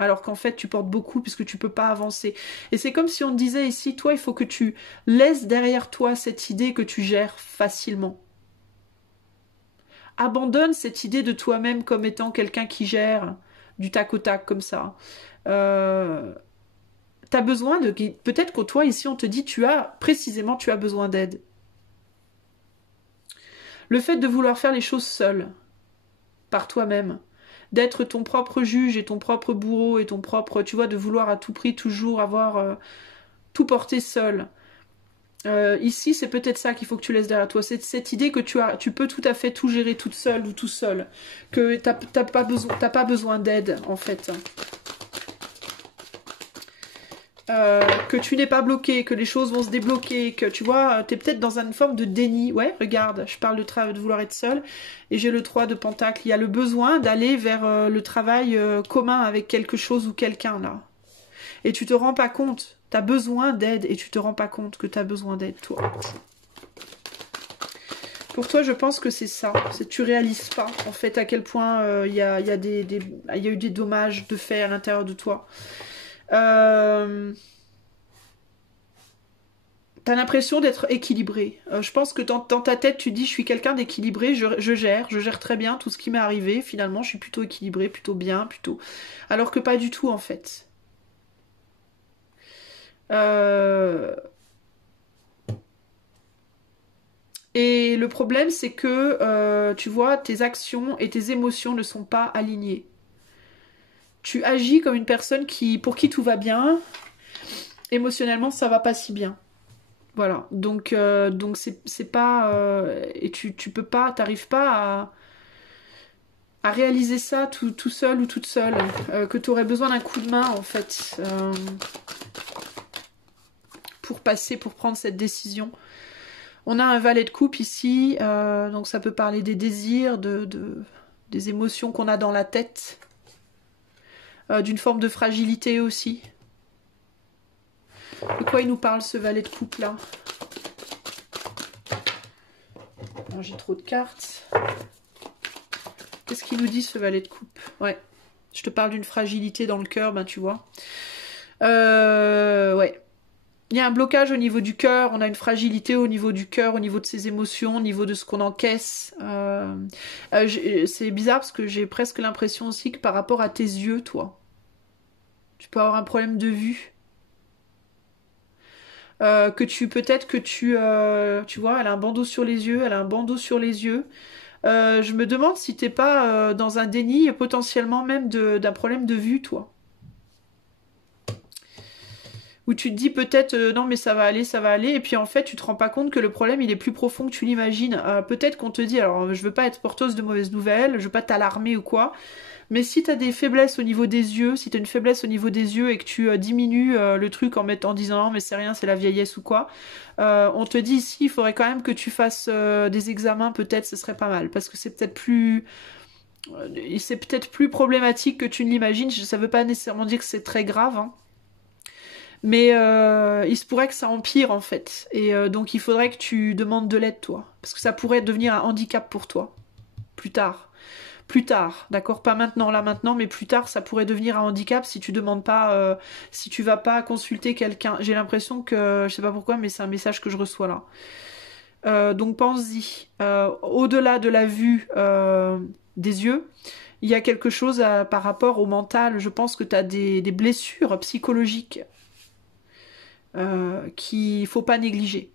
Alors qu'en fait, tu portes beaucoup puisque tu peux pas avancer. Et c'est comme si on te disait ici, toi, il faut que tu laisses derrière toi cette idée que tu gères facilement. Abandonne cette idée de toi-même comme étant quelqu'un qui gère du tac au tac comme ça. T'as besoin de... Peut-être que toi, ici, on te dit, tu as besoin d'aide. Le fait de vouloir faire les choses seul, par toi-même, d'être ton propre juge et ton propre bourreau et ton propre, tu vois, de vouloir à tout prix toujours avoir tout porté seul. Ici, c'est peut-être ça qu'il faut que tu laisses derrière toi. C'est cette idée que tu peux tout à fait tout gérer toute seule ou tout seul. Que t'as pas besoin d'aide, en fait. Que tu n'es pas bloqué, que les choses vont se débloquer, que tu vois, t'es peut-être dans une forme de déni. Ouais, regarde, je parle de vouloir être seul, et j'ai le 3 de Pentacle. Il y a le besoin d'aller vers le travail commun avec quelque chose ou quelqu'un, là. Et tu te rends pas compte, t'as besoin d'aide, et tu te rends pas compte que t'as besoin d'aide, toi. Pour toi, je pense que c'est ça. Tu réalises pas, en fait, à quel point il y a eu des dommages de fait à l'intérieur de toi. T'as l'impression d'être équilibré. Je pense que dans ta tête, tu dis, je suis quelqu'un d'équilibré, je gère très bien tout ce qui m'est arrivé. Finalement, je suis plutôt équilibré, plutôt bien, plutôt... Alors que pas du tout, en fait. Et le problème, c'est que, tu vois, tes actions et tes émotions ne sont pas alignées. Tu agis comme une personne pour qui tout va bien. Émotionnellement, ça va pas si bien. Voilà. Donc c'est pas... et tu peux pas, t'arrives pas à réaliser ça tout seul ou toute seule. Que tu aurais besoin d'un coup de main, en fait. Pour prendre cette décision. On a un valet de coupe ici. Donc ça peut parler des désirs, des émotions qu'on a dans la tête. D'une forme de fragilité aussi. De quoi il nous parle, ce valet de coupe là? J'ai trop de cartes. Qu'est-ce qu'il nous dit, ce valet de coupe? Ouais. Je te parle d'une fragilité dans le cœur, ben tu vois. Ouais. Il y a un blocage au niveau du cœur, on a une fragilité au niveau du cœur, au niveau de ses émotions, au niveau de ce qu'on encaisse. C'est bizarre parce que j'ai presque l'impression aussi que par rapport à tes yeux, toi, tu peux avoir un problème de vue. Peut-être que tu vois, elle a un bandeau sur les yeux, je me demande si t'es pas dans un déni, potentiellement même d'un problème de vue, toi. Où tu te dis peut-être non mais ça va aller, et puis en fait tu te rends pas compte que le problème il est plus profond que tu l'imagines. Peut-être qu'on te dit, alors je veux pas être porteuse de mauvaises nouvelles, je veux pas t'alarmer ou quoi, mais si t'as des faiblesses au niveau des yeux, si t'as une faiblesse au niveau des yeux et que tu diminues le truc en disant non mais c'est rien, c'est la vieillesse ou quoi, on te dit ici il faudrait quand même que tu fasses des examens, peut-être ce serait pas mal, parce que c'est peut-être plus problématique que tu ne l'imagines. Ça veut pas nécessairement dire que c'est très grave, hein. Mais il se pourrait que ça empire en fait. Et donc il faudrait que tu demandes de l'aide toi. Parce que ça pourrait devenir un handicap pour toi. Plus tard. Plus tard, d'accord? Pas maintenant, là maintenant, mais plus tard, ça pourrait devenir un handicap si tu demandes pas, si tu vas pas consulter quelqu'un. J'ai l'impression que, je sais pas pourquoi, mais c'est un message que je reçois là. Donc pense-y. Au-delà de la vue des yeux, il y a quelque chose par rapport au mental. Je pense que tu as des blessures psychologiques qu'il faut pas négliger.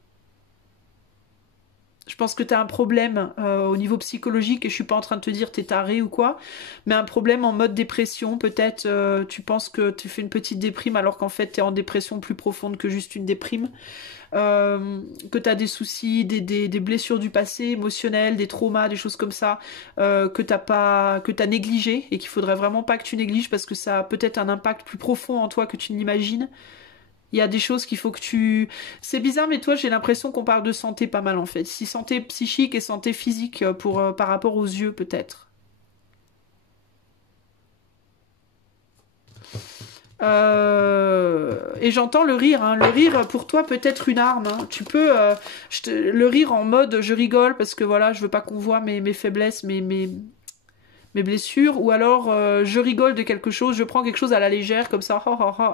Je pense que tu as un problème au niveau psychologique et je suis pas en train de te dire t'es taré ou quoi, mais un problème en mode dépression. Peut-être tu penses que tu fais une petite déprime alors qu'en fait tu es en dépression plus profonde que juste une déprime. Que tu as des soucis, des blessures du passé émotionnelles, des traumas, des choses comme ça que t'as négligé et qu'il faudrait vraiment pas que tu négliges parce que ça a peut-être un impact plus profond en toi que tu ne l'imagines. Il y a des choses qu'il faut que tu... C'est bizarre, mais toi, j'ai l'impression qu'on parle de santé pas mal, en fait. Si santé psychique et santé physique par rapport aux yeux, peut-être. Et j'entends le rire. Hein. Le rire, pour toi, peut être une arme. Hein. Tu peux... le rire en mode, je rigole parce que, voilà, je veux pas qu'on voit mes faiblesses, mes blessures, ou alors je rigole de quelque chose, je prends quelque chose à la légère comme ça,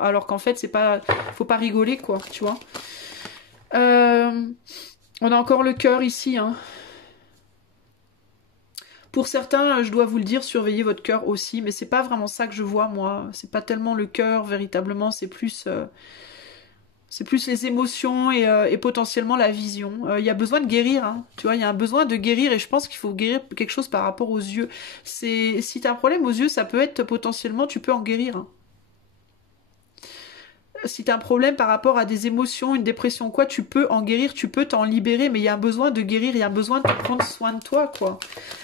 alors qu'en fait c'est pas, faut pas rigoler quoi, tu vois. On a encore le cœur ici, hein. Pour certains, je dois vous le dire, surveillez votre cœur aussi, mais c'est pas vraiment ça que je vois moi. C'est pas tellement le cœur véritablement, c'est plus les émotions et potentiellement la vision. Il y a besoin de guérir, hein. Tu vois, il y a un besoin de guérir et je pense qu'il faut guérir quelque chose par rapport aux yeux. Si tu as un problème aux yeux, ça peut être potentiellement, tu peux en guérir. Hein. Si tu as un problème par rapport à des émotions, une dépression, quoi, tu peux en guérir, tu peux t'en libérer, mais il y a un besoin de guérir, il y a un besoin de prendre soin de toi, quoi.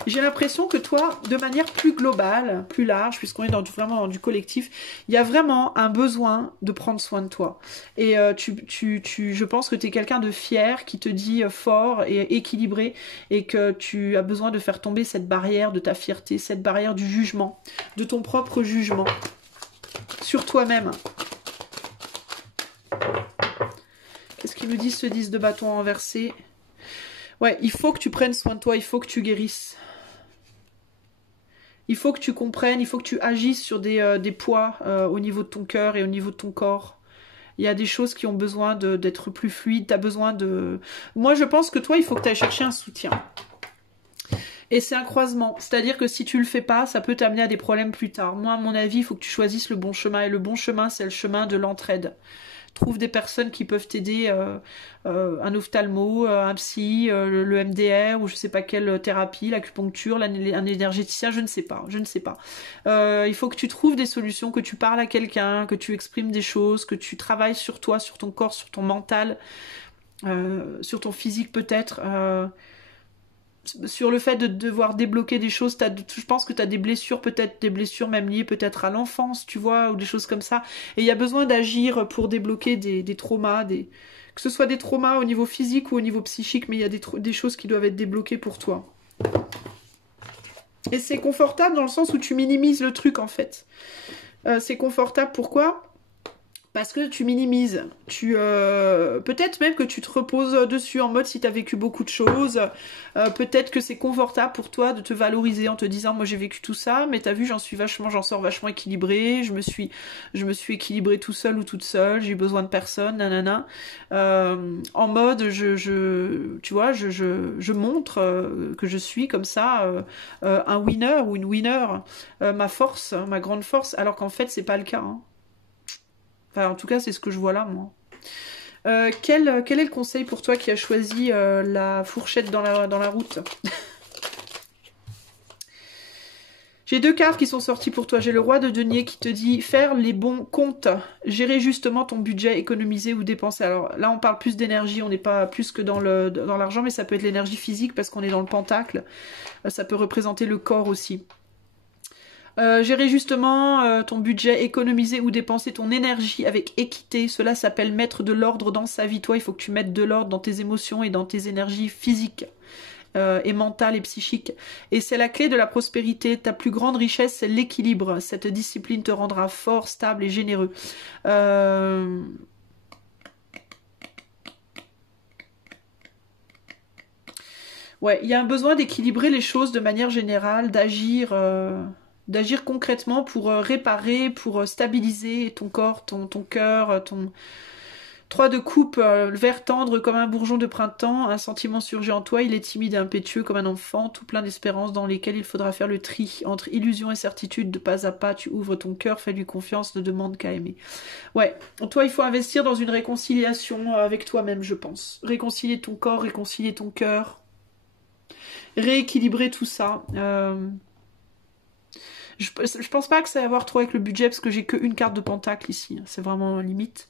J'ai l'impression que toi, de manière plus globale, plus large, puisqu'on est vraiment dans du collectif, il y a vraiment un besoin de prendre soin de toi. Et je pense que tu es quelqu'un de fier, qui te dit fort et équilibré, et que tu as besoin de faire tomber cette barrière de ta fierté, cette barrière du jugement, de ton propre jugement, sur toi-même. Qu'est-ce qu'ils nous disent, ce 10 de bâton renversé? Ouais, il faut que tu prennes soin de toi, il faut que tu guérisses. Il faut que tu comprennes, il faut que tu agisses sur des poids au niveau de ton cœur et au niveau de ton corps. Il y a des choses qui ont besoin d'être plus fluides, tu as besoin de... Moi, je pense que toi, il faut que tu ailles chercher un soutien. Et c'est un croisement, c'est-à-dire que si tu le fais pas, ça peut t'amener à des problèmes plus tard. Moi, à mon avis, il faut que tu choisisses le bon chemin, et le bon chemin, c'est le chemin de l'entraide. Trouve des personnes qui peuvent t'aider, un ophtalmo, un psy, le MDR ou je sais pas quelle thérapie, l'acupuncture, un énergéticien, je ne sais pas, il faut que tu trouves des solutions, que tu parles à quelqu'un, que tu exprimes des choses, que tu travailles sur toi, sur ton corps, sur ton mental, sur ton physique peut-être, sur le fait de devoir débloquer des choses. Je pense que tu as des blessures, peut-être des blessures même liées peut-être à l'enfance, tu vois, ou des choses comme ça. Et il y a besoin d'agir pour débloquer des traumas, que ce soit des traumas au niveau physique ou au niveau psychique, mais il y a des choses qui doivent être débloquées pour toi. Et c'est confortable dans le sens où tu minimises le truc en fait. C'est confortable, pourquoi ? Parce que tu minimises, peut-être même que tu te reposes dessus en mode si tu as vécu beaucoup de choses, peut-être que c'est confortable pour toi de te valoriser en te disant moi j'ai vécu tout ça, mais t'as vu j'en sors vachement équilibrée, je me suis équilibrée tout seul ou toute seule, j'ai eu besoin de personne, nanana, en mode tu vois, je montre que je suis comme ça un winner ou une winner, ma force, ma grande force, alors qu'en fait c'est pas le cas, hein. Enfin, en tout cas, c'est ce que je vois là, moi. Quel est le conseil pour toi qui a choisi la fourchette dans la route? J'ai deux cartes qui sont sorties pour toi. J'ai le roi de denier qui te dit faire les bons comptes, gérer justement ton budget, économiser ou dépenser. Alors là, on parle plus d'énergie, on n'est pas plus que dans l'argent, mais ça peut être l'énergie physique parce qu'on est dans le pentacle. Ça peut représenter le corps aussi. Gérer justement ton budget, économiser ou dépenser ton énergie avec équité, cela s'appelle mettre de l'ordre dans sa vie. Toi, il faut que tu mettes de l'ordre dans tes émotions et dans tes énergies physiques et mentales et psychiques. Et c'est la clé de la prospérité. Ta plus grande richesse, c'est l'équilibre. Cette discipline te rendra fort, stable et généreux. Ouais, il y a un besoin d'équilibrer les choses de manière générale, d'agir concrètement pour réparer, pour stabiliser ton corps, ton cœur, ton... 3 de coupe, le vert tendre comme un bourgeon de printemps, un sentiment surgit en toi, il est timide et impétueux comme un enfant, tout plein d'espérances dans lesquelles il faudra faire le tri. Entre illusion et certitude, de pas à pas, tu ouvres ton cœur, fais-lui confiance, ne demande qu'à aimer. Ouais, toi il faut investir dans une réconciliation avec toi-même, je pense. Réconcilier ton corps, réconcilier ton cœur, rééquilibrer tout ça. Je pense pas que ça va avoir trop avec le budget, parce que j'ai qu'une carte de pentacle ici, c'est vraiment limite.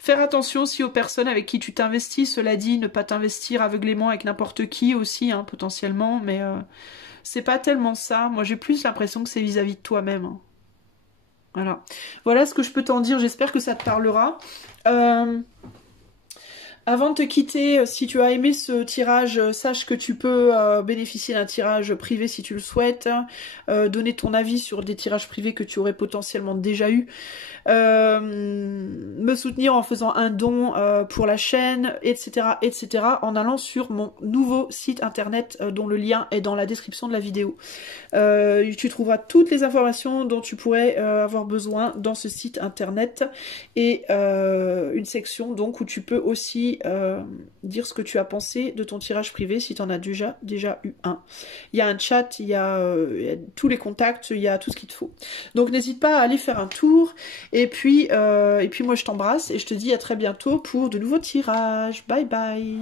Faire attention aussi aux personnes avec qui tu t'investis, cela dit, ne pas t'investir aveuglément avec n'importe qui aussi, hein, potentiellement, mais c'est pas tellement ça. Moi j'ai plus l'impression que c'est vis-à-vis de toi-même. Hein. Voilà. Voilà ce que je peux t'en dire, j'espère que ça te parlera. Avant de te quitter, si tu as aimé ce tirage, sache que tu peux bénéficier d'un tirage privé si tu le souhaites, donner ton avis sur des tirages privés que tu aurais potentiellement déjà eu, me soutenir en faisant un don pour la chaîne, etc., etc., en allant sur mon nouveau site internet dont le lien est dans la description de la vidéo. Tu trouveras toutes les informations dont tu pourrais avoir besoin dans ce site internet et une section donc où tu peux aussi dire ce que tu as pensé de ton tirage privé si tu en as déjà eu un. Il y a un chat, il y a tous les contacts, il y a tout ce qu'il te faut. Donc n'hésite pas à aller faire un tour et puis moi je t'embrasse et je te dis à très bientôt pour de nouveaux tirages. Bye bye.